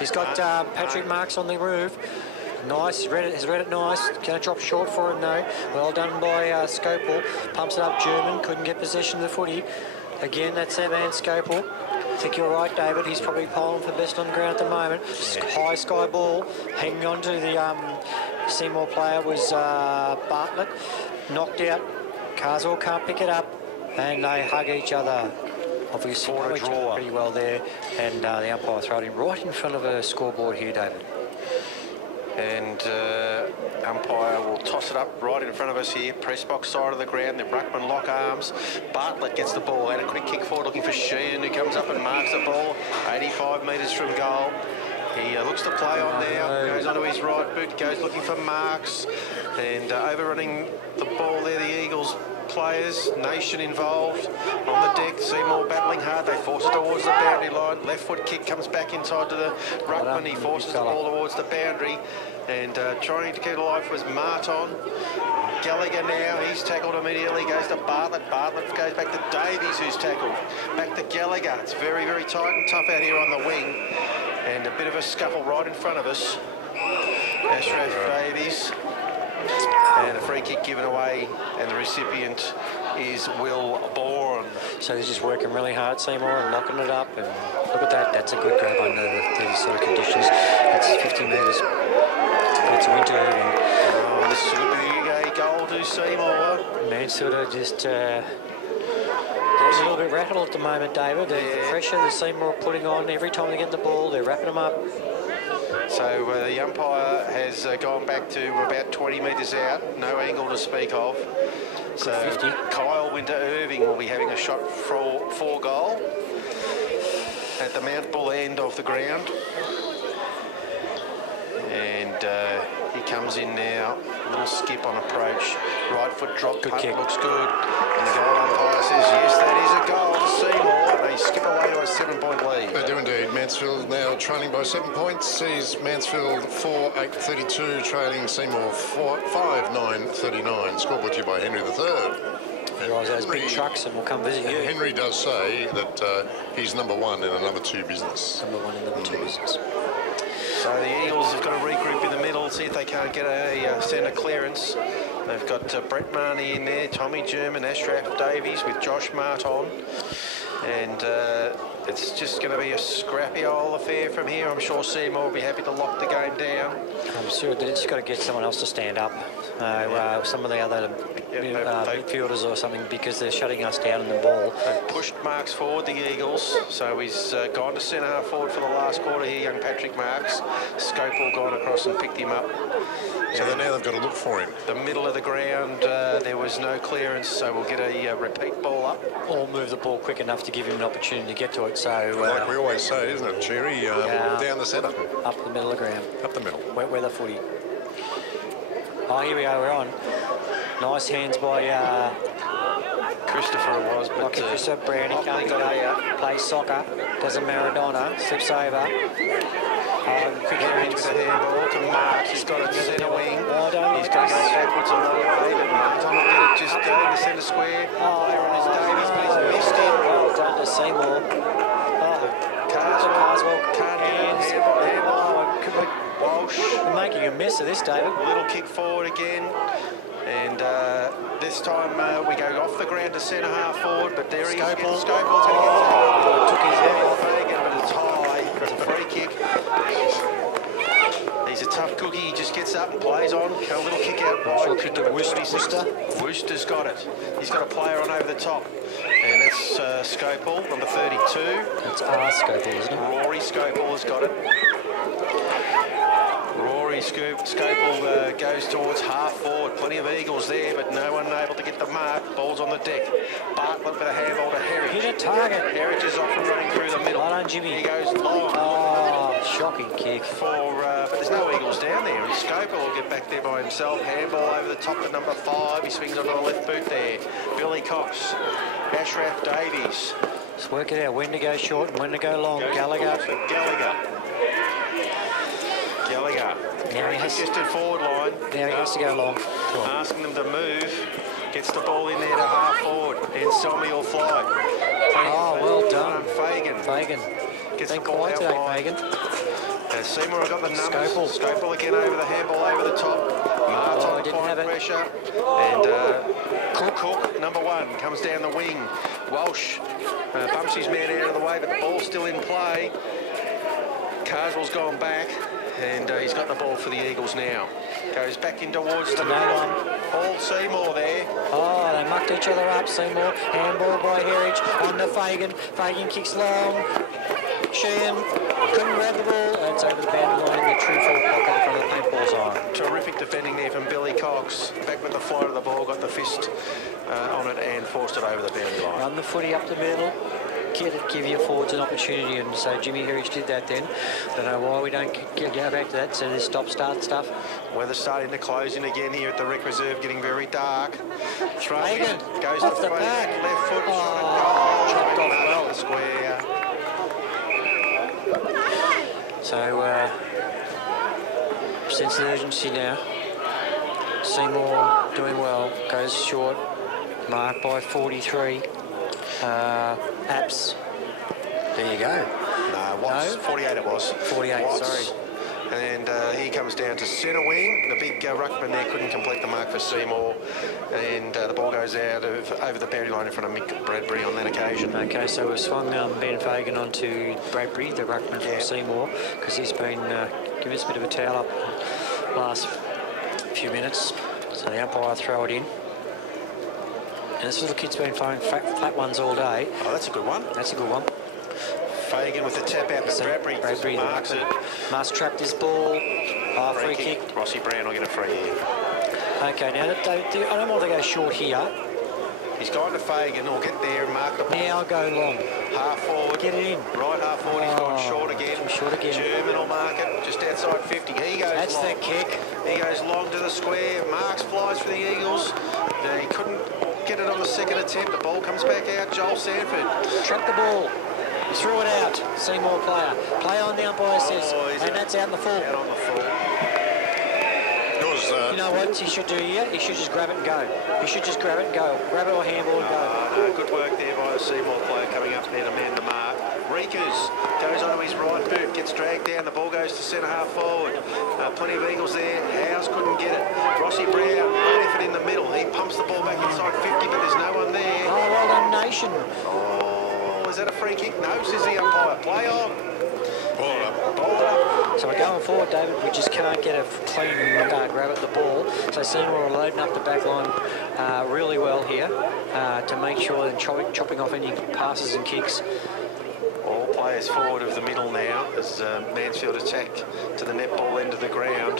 He's got Patrick Marks on the roof. Nice, he's read it nice. Going to drop short for him though. Well done by Scopel. Pumps it up German. Couldn't get possession of the footy. Again, that's their man Scopel. I think you're right, David. He's probably polling for best on the ground at the moment. High sky ball. Hanging on to the Seymour player was Bartlett. Knocked out. Carswell can't pick it up. And they hug each other. Obviously, draw pretty well there. And the umpire throw it in right in front of a scoreboard here, David. And umpire will toss it up right in front of us here. Press box side of the ground. The ruckman lock arms. Bartlett gets the ball out. A quick kick forward looking for Sheehan, who comes up and marks the ball 85 metres from goal. He looks to play on now. Goes onto his right boot. Goes looking for Marks. And overrunning the ball there, the Eagles players, Nation involved on the deck. Seymour battling hard. They force it towards the boundary line. Left foot kick comes back inside to the ruckman. He forces the ball towards the boundary. And trying to get alive was Marton. Gallagher now, he's tackled immediately, goes to Bartlett. Bartlett goes back to Davies, who's tackled. Back to Gallagher. It's very, very tight and tough out here on the wing. And a bit of a scuffle right in front of us. Ashraf Davies. And a free kick given away, and the recipient is Will Bourne. So he's just working really hard, Seymour, and locking it up. And look at that. That's a good grab under these sort of conditions. That's 50 metres. It's a winter Irving. Oh, this should be a goal to Seymour. Mansfield are just a little bit rattled at the moment, David. The pressure that Seymour are putting on every time they get the ball, they're wrapping them up. So the umpire has gone back to about 20 metres out, no angle to speak of. So 50. Kyle Winter-Irving will be having a shot for goal at the Mount Bull end of the ground. And he comes in now, a little skip on approach, right foot drop, good punt kick. looks good. And the goal umpire says, yes, that is a goal to Seymour. They skip away to a 7-point lead. They do indeed. Mansfield now trailing by 7 points. Sees Mansfield 4-8-32, trailing Seymour 5-9-39. Scoreboard to you by Henry III. Realise those big trucks and we'll come visit you. Henry does say that he's number one in a number two business. Number one in number two business. So the Eagles have got to regroup in the middle, see if they can't get a centre clearance. They've got Brett Marnie in there, Tommy German, Ashraf Davies with Josh Marton. And it's just going to be a scrappy old affair from here. I'm sure Seymour will be happy to lock the game down. I'm sure they've just got to get someone else to stand up. Some of the other midfielders or something, because they're shutting us down in the ball. They've pushed Marks forward, the Eagles. So he's gone to centre half forward for the last quarter here, young Patrick Marks. Scopel gone across and picked him up. So now they've got to look for him. The middle of the ground, there was no clearance, so we'll get a repeat ball up. Or move the ball quick enough to give him an opportunity to get to it. So Like we always say, isn't it, Cherry? Down the centre. up the middle of the ground. Up the middle. Wet weather footy. Oh, here we go. We're on. Nice hands by Christopher it was, but Christopher Brown. He Hockley can't got get it out. up. Plays soccer. Does a Maradona. Slips over. Quick Range hands. with a handball to Mark. He's got it centre wing. Oh, don't He's like going to go this. backwards a long way, but Mark's on it just in the centre square. Player on his Davies, but he's missed him. Well done to Seymour. Carswell Can't get hands. it. Handball. Walsh. We're making a mess of this, David. Little kick forward again. And this time we go off the ground to centre half forward, but there he is. Scopel's going to get it. Took his head off. Fagan, but it's high. It's a free kick. He's a tough cookie. He just gets up and plays on. A little kick out wide. Short kick to Worcester. Worcester's got it. He's got a player on over the top. And that's Scopel, number 32. It's R. Scopel, isn't it? Rory Scopel has got it. Rory Scopel goes towards half forward. Plenty of Eagles there, but no one able to get the mark. Ball's on the deck. Bartlett with a handball to Herridge. Hit a target. Herridge is off and running through the middle. Well done, Jimmy. He goes long. Oh, shocking kick. But there's no Eagles down there, and Scopel will get back there by himself. Handball over the top to number 5. He swings onto the left boot there. Billy Cox, Ashraf Davies. Let's work it out. When to go short and when to go long. Gallagher. Gallagher. Now he has, Contested forward line. now he has to go long. Asking them to move. Gets the ball in there to half forward. And Selmy will fly. Oh, well done. Fagan. Fagan. Gets Been the ball quiet out today, wide. Fagan. Seymour got the numbers. Scopel. Scopel again over the handball over the top. Martin didn't have applying it. pressure. And Cook, number 1, comes down the wing. Walsh bumps his man out of the way, but the ball's still in play. Carswell's gone back, and he's got the ball for the Eagles now. Goes back in towards the Paul Seymour there. Oh, they mucked each other up. Seymour. Handball by Herridge. On to Fagan. Fagan kicks long. Sheehan couldn't grab the ball. And it's over the boundary line in the true full pocket in front of the paintball's eye. Terrific defending there from Billy Cox. Back with the flight of the ball, got the fist on it and forced it over the boundary line. Run the footy up the middle. Give your forwards an opportunity, and so Jimmy Herridge did that then. Don't know why we don't go back to that, so this stop-start stuff. Weather's starting to close in again here at the Rec Reserve, getting very dark. Throw in, Fagan, goes off to the Fagan, back. left foot, Oh, shot and goal. chopped off Well. well. The square. So, sense of urgency now. Seymour doing well, goes short, marked by 43. Apps. There you go. No, Watts, No? 48 it was. 48, Watts. sorry. And he comes down to centre wing. The big ruckman there couldn't complete the mark for Seymour. And the ball goes out over the boundary line in front of Mick Bradbury on that occasion. Okay, so we've swung Ben Fagan onto Bradbury, the ruckman from Seymour, because he's been giving us a bit of a towel up last few minutes. So the umpire throw it in. And this little kid's been throwing flat ones all day. Oh, that's a good one. That's a good one. Fagan with the tap out, but So Bradbury marks it. Must trap this ball. Free kick. Rossi Brown will get a free here. Okay, now I don't want to go short here. He's gone to Fagan. He'll get there and mark the ball. Now go long. Half forward. Get it in. Right half forward. He's gone short again. Short again. German will mark it just outside 50. He goes That's long. the kick. He goes long to the square. Marks flies for the Eagles. He couldn't get it on the second attempt. The ball comes back out. Joel Sanford. Trap the ball. Threw it out. Seymour player. Play on the umpire says. And that's out in the full. Out on the full. You know what he should do here? He should just grab it and go. He should just grab it and go. Grab it or handball and go. No, good work there by the Seymour player coming up there to man the mark. Rikus goes onto his right boot, gets dragged down. The ball goes to centre half forward. Plenty of Eagles there. Howes couldn't get it. Rossi Brown, good effort in the middle. He pumps the ball back inside 50, but there's no one there. Oh, well done, Nation. Oh, is that a free kick? No, says the umpire. Play on. Ball up. Ball up. So we're going forward, David. We just can't get a clean grab at the ball. So Seymour are loading up the back line really well here to make sure they're chopping off any passes and kicks. All players forward of the middle now as Mansfield attack to the netball end of the ground.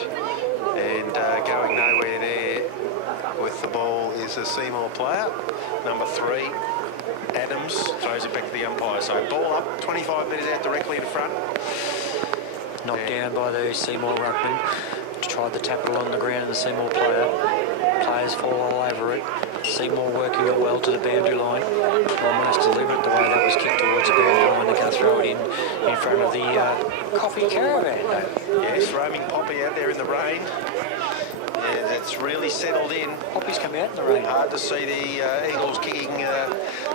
And going nowhere there with the ball is a Seymour player. Number 3, Adams, throws it back to the umpire. So ball up, 25 metres out directly in front. Knocked down by the Seymour ruckman. Tried to tap it along the ground and the Seymour players fall all over it. Seymour working it well to the boundary line. Almost delivered the way that was kicked towards the boundary line. They're going to throw it in front of the coffee caravan. Yes, roaming Poppy out there in the rain. Yeah, it's really settled in. Poppy's come out in the rain. Hard to see the Eagles kicking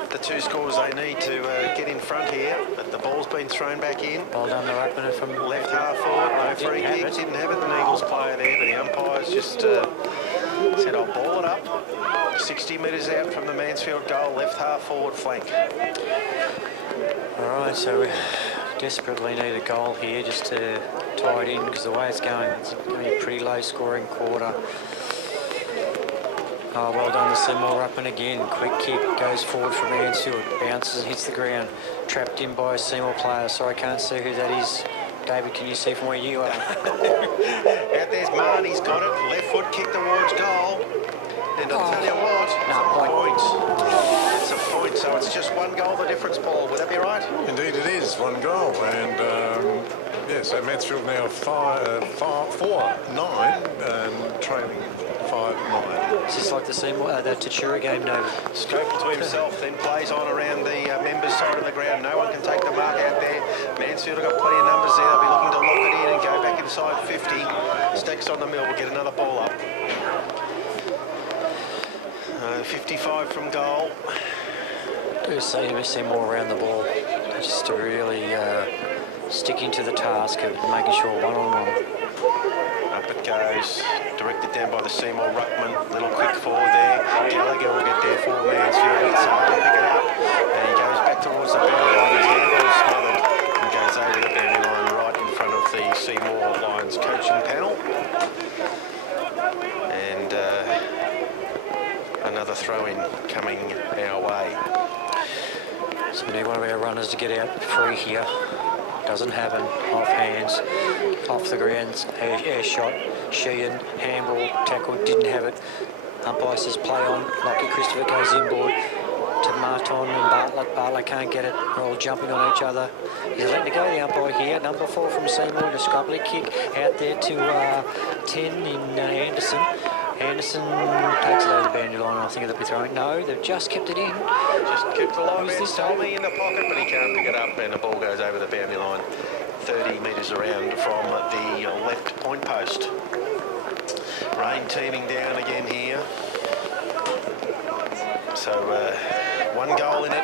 the 2 scores they need to get in front here. But the ball's been thrown back in. Well done, the ruckman from Left half forward, no free kick. Didn't have it, the Eagles player there, but the umpires just said, I'll ball it up. 60 metres out from the Mansfield goal, left half forward flank. All right, so we desperately need a goal here just to tie it in, because the way it's going to be a pretty low scoring quarter. Oh, well done, the Seymour ruckman again. Quick kick, goes forward from Mansfield, bounces and hits the ground. Trapped in by a Seymour player. Sorry, I can't see who that is. David, can you see from where you are? Out there's Marnie's got it. Left foot kick towards goal. And I'll tell you what, it's a point. So it's just 1 goal the difference, Paul. Would that be right? Indeed it is, 1 goal. And so Mansfield now 4-9 and trailing 5-9. It's just like the Seymour, that Tachura game, no. Scopel to himself, then plays on around the members' side of the ground. No one can take the mark out there. Mansfield have got plenty of numbers there. They'll be looking to lock it in and go back inside 50. Stacks on the mill will get another ball up. 55 from goal. Do see more around the ball, just to really sticking to the task of making sure one-on-one. Up it goes, directed down by the Seymour ruckman. Little quick forward there. Gallagher will get there for Mansfield. It's hard to pick it up. And he goes back towards the boundary line. His handle is smothered and goes over the boundary line right in front of the Seymour Lions coaching panel. And another throw-in coming our way. So we need one of our runners to get out free here. Doesn't happen. Off hands, off the ground, air shot. Sheehan, handball, tackle, didn't have it. Umpire says play on. Lockie Christopher goes inboard to Marton and Bartlett. Bartlett can't get it. They're all jumping on each other. He's letting it go, the umpire here. Number 4 from Seymour, a scrubbly kick out there to 10 in Anderson. Anderson takes it over the boundary line. I think they'll be throwing. No, they've just kept it in. Just kept the line. Who's this Tommy in the pocket, but he can't pick it up, and the ball goes over the boundary line, 30 metres around from the left point post. Rain teeming down again here. So 1 goal in it.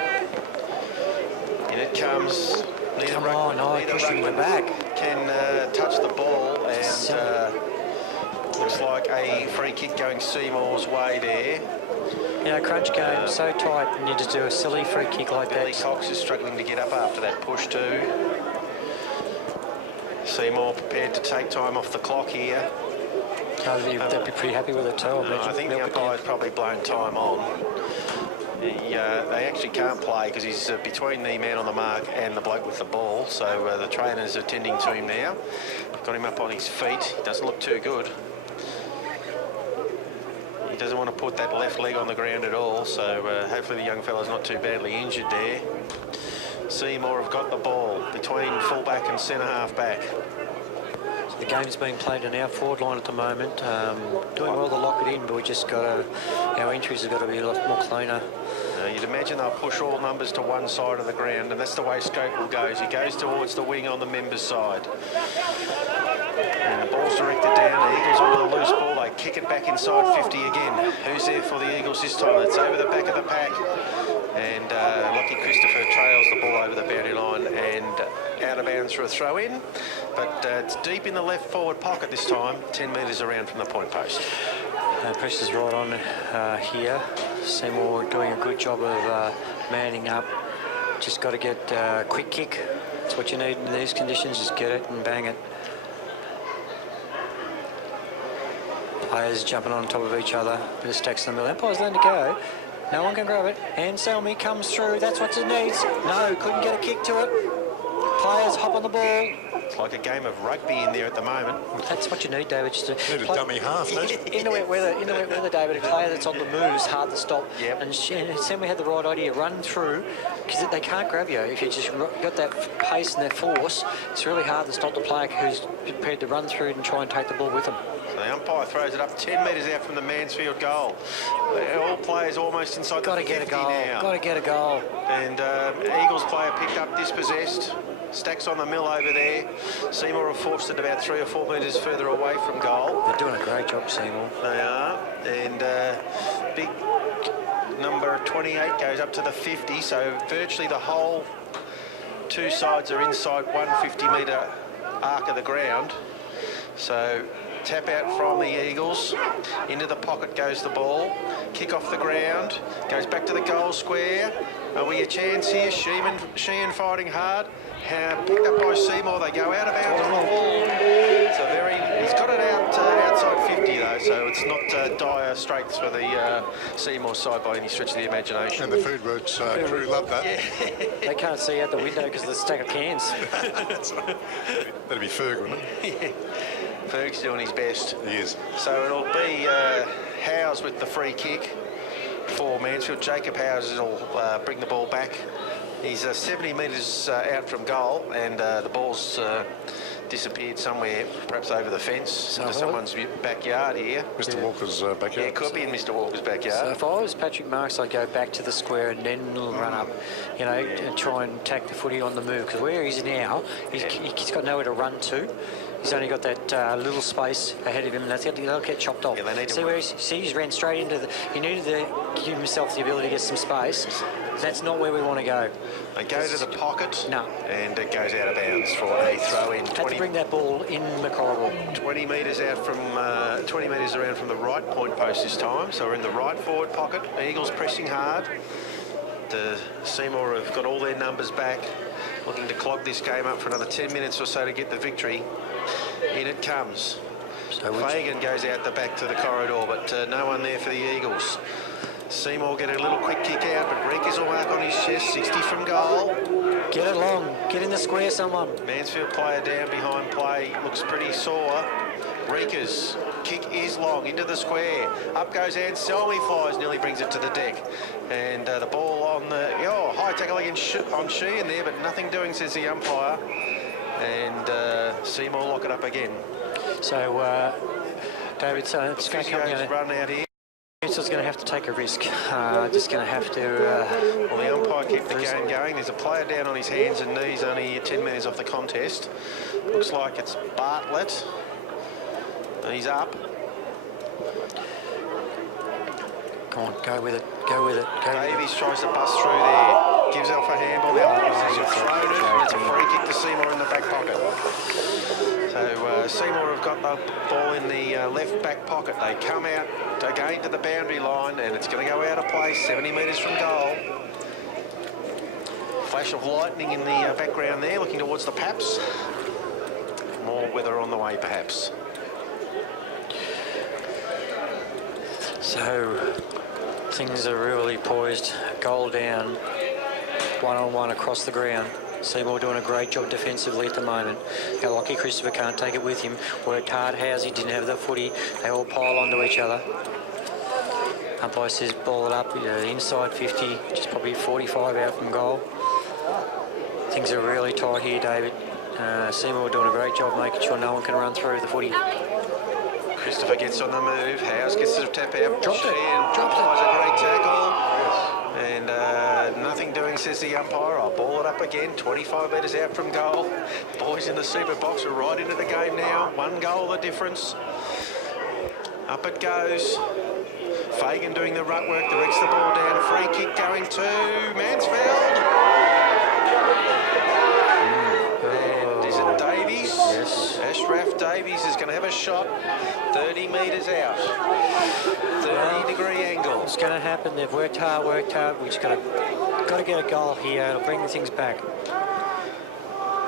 In it comes. Come on, pushing the back. Can touch the ball, and looks like a free kick going Seymour's way there. Yeah, crunch game, so tight, and you just do a silly free kick like Billy that. Cox is struggling to get up after that push too. Seymour prepared to take time off the clock here. They'd be pretty happy with it too. I think the umpire's probably blown time on. They actually can't play because he's between the man on the mark and the bloke with the ball, so the trainer's attending to him now. Got him up on his feet. He doesn't look too good. He doesn't want to put that left leg on the ground at all, so hopefully the young fella's not too badly injured there. Seymour have got the ball between full-back and centre-half back. The game's being played in our forward line at the moment. Doing well to lock it in, but we just got to, our entries have got to be a lot more cleaner. You'd imagine they'll push all numbers to one side of the ground, and that's the way Scopel goes. He goes towards the wing on the members' side. And the ball's directed down. The Eagles on the loose ball. They kick it back inside 50 again. Who's there for the Eagles this time? It's over the back of the pack. And Lockie Christopher trails the ball over the boundary line and out of bounds for a throw-in. But it's deep in the left forward pocket this time, 10 metres around from the point post. Pressure's right on here. Seymour doing a good job of manning up. Just got to get a quick kick. That's what you need in these conditions. Just get it and bang it. Players jumping on top of each other. Bit of stacks in the middle. Empire's letting it go. No one can grab it. And Selmy comes through. That's what it needs. No, couldn't get a kick to it. Players hop on the ball. It's like a game of rugby in there at the moment. That's what you need, David. Just to Need a dummy half, don't you? in the wet weather, David, a player that's on the move is hard to stop. Yep. And Seymour had the right idea, run through, because they can't grab you. If you just got that pace and that force, it's really hard to stop the player who's prepared to run through and try and take the ball with them. So the umpire throws it up 10 metres out from the Mansfield goal. All players almost inside the 50 now. Got to get a goal. And Eagles player picked up dispossessed. Stacks on the mill over there. Seymour have forced it about 3 or 4 metres further away from goal. They're doing a great job, Seymour. They are. And big number 28 goes up to the 50. So virtually the whole two sides are inside 150-metre arc of the ground. So tap out from the Eagles. Into the pocket goes the ball. Kick off the ground. Goes back to the goal square. Are we a chance here? Sheehan fighting hard. Picked up by Seymour. They go out of bounds on the wall. He's got it out outside 50 though, so it's not dire straits for the Seymour side by any stretch of the imagination. And the food routes crew love that. Yeah. They can't see out the window because of the stack of cans. That'd be Ferg, wouldn't it? Ferg's doing his best. He is. So it'll be Howes with the free kick for Mansfield. Jacob Howes will bring the ball back. He's 70 metres out from goal, and the ball's disappeared somewhere, perhaps over the fence into someone's backyard here. Mr. Walker's backyard. Yeah, it could be in Mr. Walker's backyard. So if I was Patrick Marks, I'd go back to the square and then run up, and try and tack the footy on the move. Because where he's now, he's got nowhere to run to. He's only got that little space ahead of him, and they'll get chopped off. Yeah, they need to see where he's ran straight into the. He needed to give himself the ability to get some space. That's not where we want to go. They go to the pocket, No. and it goes out of bounds for a throw in. Had to bring that ball in the corridor. 20 metres out from 20 metres around from the right point post this time. So we're in the right forward pocket. Eagles pressing hard. The Seymour have got all their numbers back, looking to clog this game up for another 10 minutes or so to get the victory. In it comes. So Fagan goes out the back to the corridor, but no one there for the Eagles. Seymour get a little quick kick out, but Reekers will mark on his chest. 60 from goal. get it long. Get in the square, someone. Mansfield player down behind play. Looks pretty sore. Reekers. Kick is long into the square. Up goes Anselmi, flies, nearly brings it to the deck. And the ball on the high tackle against on Sheehan there, but nothing doing, says the umpire. And Seymour lock it up again. So, David, so it's going to come down. Run out here. Mansfield's going to have to take a risk. Just going to have to. Well, the umpire kept the game going. There's a player down on his hands and knees, only 10 metres off the contest. Looks like it's Bartlett. And he's up. Come on, go with it. Go with it. Davies tries to bust through there. Gives off a handball. The umpire says you've thrown it. And it's a free kick to Seymour in the back pocket. So Seymour have got the ball in the left back pocket. They come out again to the boundary line, and it's going to go out of play, 70 metres from goal. Flash of lightning in the background there, looking towards the Paps. More weather on the way, perhaps. So things are really poised. Goal down, one-on-one across the ground. Seymour doing a great job defensively at the moment. How lucky Christopher can't take it with him. Worked hard. Housey didn't have the footy. They all pile onto each other. Umpire says ball it up, inside 50, just probably 45 out from goal. Things are really tight here, David. Seymour doing a great job making sure no one can run through the footy. Christopher gets on the move. Howes gets to tap out. Dropped it. Dropped it. A great tackle. And nothing doing, says the umpire. I'll ball it up again. 25 metres out from goal. Boys in the super box are right into the game now. 1 goal the difference. Up it goes. Fagan doing the rut work. Directs the ball down. Free kick going to Mansfield. And is it Davies? Yes. Ashraf Davies is going to have a shot. 30 metres out. 30-degree angle. It's going to happen. They've worked hard. We just got to get a goal here. It'll bring things back.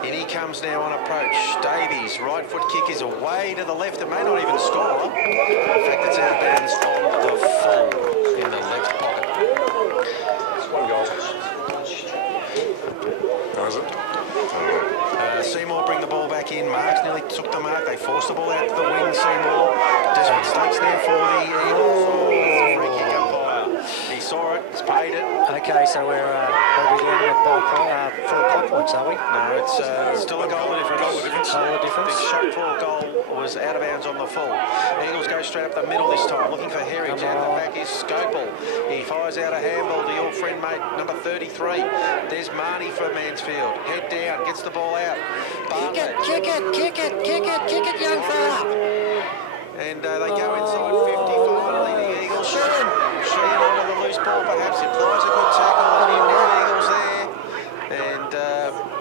In he comes now on approach. Davies, right foot kick is away to the left. It may not even score. In fact, it's out of bounds on the full in the left pocket. One goal. Oh, is it? Seymour bring the ball back in. Okay, so we're down at 4 points, are we? No, it's still a goal difference. Goal difference. The shot for a goal was out of bounds on the full. Eagles go straight up the middle this time, looking for Herridge. Out the back is Scopel. He fires out a handball to your friend, mate, number 33. There's Marnie for Mansfield. Head down, gets the ball out. Kick it, young fella. And they go inside 50 finally, the Eagles. Sheehan onto the loose ball, perhaps. It applies a good tackle. The Eagles there. And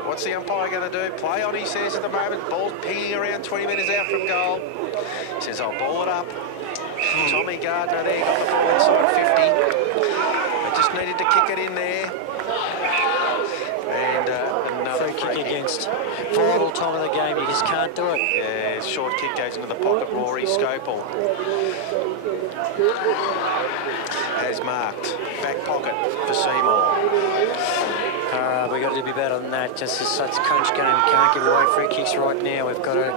what's the umpire going to do? Play on, he says, at the moment. Ball's pinging around 20 metres out from goal. He says, I'll ball it up. Tommy Gardner there got the ball inside 50. They just needed to kick it in there. And another Free kick against vital time of the game. You just can't do it. Yeah, short kick goes into the pocket. Rory Scopel has marked. Back pocket for Seymour. We've got to be better than that. Just as such a crunch game, we can't give away free kicks right now. We've got to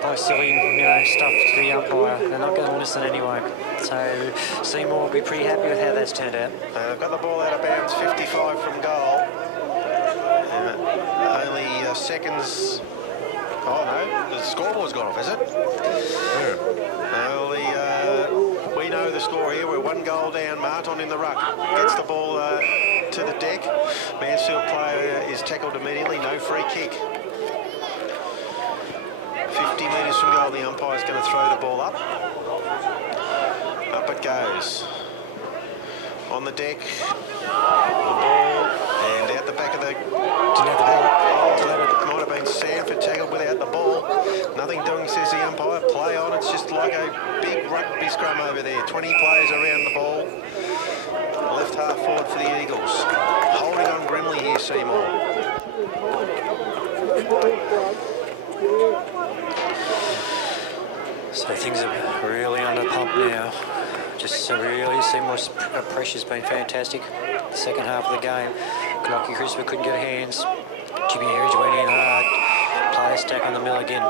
buy silly, stuff to the umpire. They're not going to listen anyway. So Seymour will be pretty happy with how that's turned out. They've got the ball out of bounds, 55 from goal. Only seconds. Oh no, the scoreboard's gone off, is it? No, we know the score here. We're 1 goal down. Martin in the ruck gets the ball to the deck. Mansfield player is tackled immediately. No free kick. 50 metres from goal. The umpire's going to throw the ball up. Up it goes. On the deck. The ball and out the back of the. Might have been Sanford tackled without the ball. Nothing doing, says the umpire. Play on. It's just like a big rugby scrum over there. 20 players around the ball. Left half forward for the Eagles. Holding on grimly here, Seymour. So things are really under pump now. Just really, Seymour's pressure's been fantastic. The second half of the game, Lockie Christopher couldn't get hands. Jimmy Herridge went in hard. Player stack on the mill again.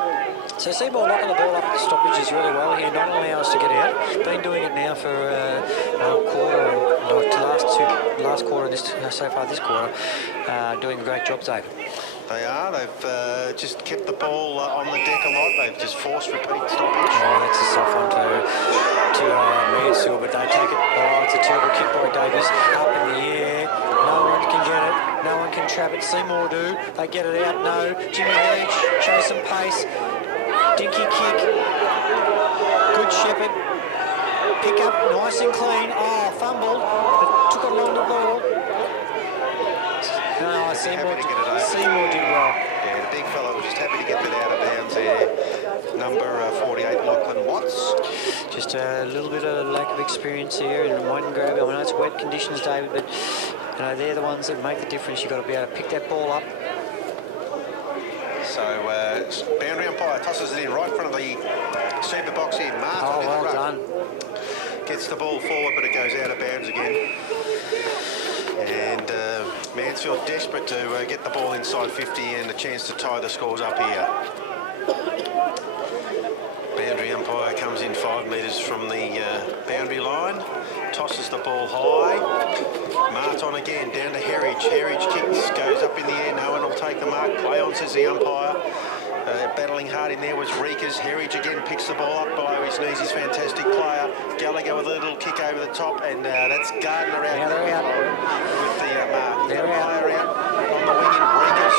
So Seymour knocking the ball up at the stoppages really well here, not allowing us to get out. Been doing it now for a quarter, last quarter this so far this quarter. Doing a great job, Dave. They are. They've just kept the ball on the deck a lot. They've just forced repeat stoppage. Oh, that's a soft one to Mansfield, but they take it. Oh, it's a terrible kick by Davies. Up in the air. No one can get it. No one can trap it. Seymour do. They get it out. No. Jimmy Herridge shows some pace. Dinky kick. Good Shepherd. Pick up. Nice and clean. Oh, fumbled. But took it along the ball. No, Seymour did well. Yeah, the big fellow was just happy to get that out of bounds there. Number 48, Lachlan Watts. Just a little bit of lack of experience here and mightn't grab it. I know it's wet conditions, David, but they're the ones that make the difference. You've got to be able to pick that ball up. So, boundary umpire tosses it in right in front of the super box here. Martin Oh, well done. Gets the ball forward, but it goes out of bounds again. And Mansfield desperate to get the ball inside 50 and a chance to tie the scores up here. Boundary umpire comes in 5 metres from the boundary line, tosses the ball high. Martin again, down to Herridge. Herridge kicks, goes up in the air, no one will take the mark. Play on, says the umpire. Battling hard in there was Reekers. Herridge again picks the ball up below his knees. He's a fantastic player. Gallagher with a little kick over the top, and that's Gardner out. Yeah, they're out. With the mark. They're out. Player out on the wing in Reekers.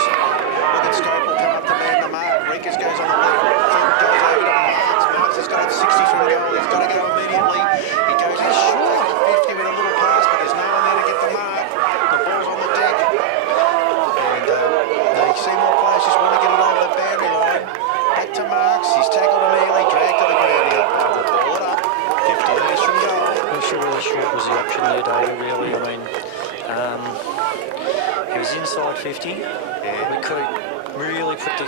Look at Scope will come up to man the mark. Reekers goes on the left. Fink goes over to Marks. Marks has got it 60 from goal. He's got to go immediately. He goes in short 50 with a little pass, but there's no one there to get the mark. The ball's on the deck. And the Seymour players just want to get it over the boundary line. Back to Marks. He's tackled immediately, dragged to the ground here. Ball it up. 50 metres from goal. Not sure whether short was the option there, David, really. I mean, it was inside 50. Yeah. We could have really put the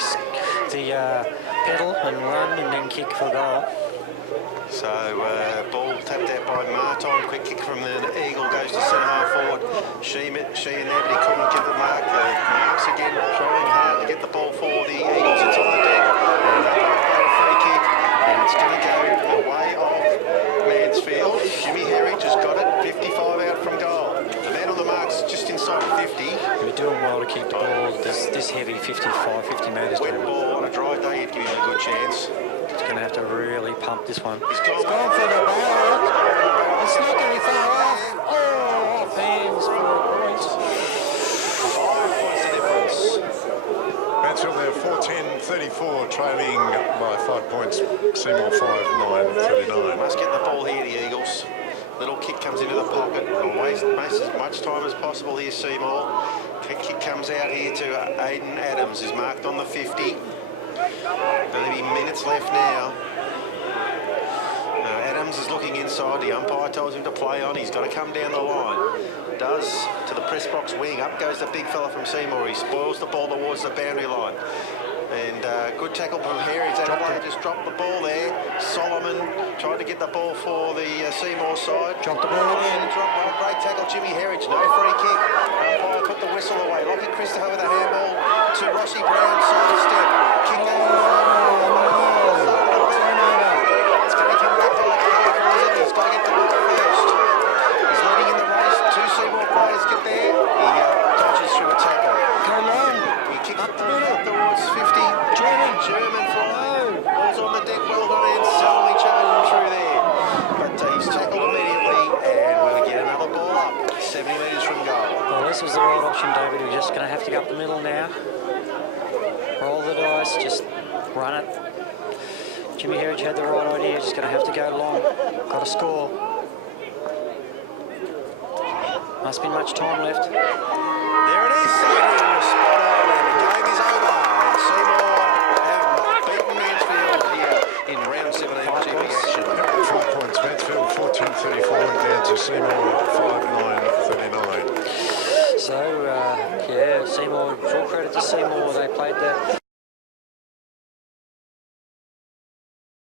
pedal and run and then kick for goal. So, ball tapped out by Martin. Quick kick from the Eagle goes to centre half forward. Sheehan there, but he couldn't get the mark. Marks again trying hard to get the ball for the Eagles. It's on the deck. And they got a free kick. And it's going to go the way of Mansfield. Jimmy Herridge has got it. 55 out from goal. The man on points, just inside 50. We're doing well to keep the ball this heavy, 55, 50 metres. Wet ball on a dry day, it'd give him a good chance. He's going to have to really pump this one. He's gone for the barrel. It's not going to be far off. Oh, off hands for points. 5 points the difference. Mansfield now 4-10-34, trailing by 5 points. Seymour 5-9-39. Must get the ball here, the Eagles. Little kick comes into the pocket. They'll waste as much time as possible here, Seymour. Kick comes out here to Aiden Adams, who's marked on the 50. Going to be minutes left now. Adams is looking inside. The umpire tells him to play on. He's got to come down the line. Does to the press box wing. Up goes the big fella from Seymour. He spoils the ball towards the boundary line. And good tackle from Harry. Adelaide just dropped the ball there. Solomon tried to get the ball for the Seymour side. Dropped the ball again. Great tackle, Jimmy Herridge. No free kick. Umpire put the whistle away. Lockie Christopher with a handball to Rossi Brown. Side step. Kick over. It's going to come back to Clark. He's got to get the ball first. He's leading in the race. 2 Seymour players get there. He dodges through a tackle. Go long. He kicks up towards 50. German fly. Ball's on the deck. Well done, and Salmi charging through there. But he's tackled immediately, and we'll get another ball up. 70 metres from goal. Well, this was the right option, David. We're just going to have to go up the middle now. Roll the dice. Just run it. Jimmy Herridge had the right idea. Just going to have to go long. Got to score. Must be much time left. There it is. Seymour spot on, and the game is over. And Seymour have beaten Mansfield here in round 17 GB action. 5 points. Mansfield 14-34 and down to Seymour 5-9-39. So, yeah, Seymour, full credit to Seymour. They played the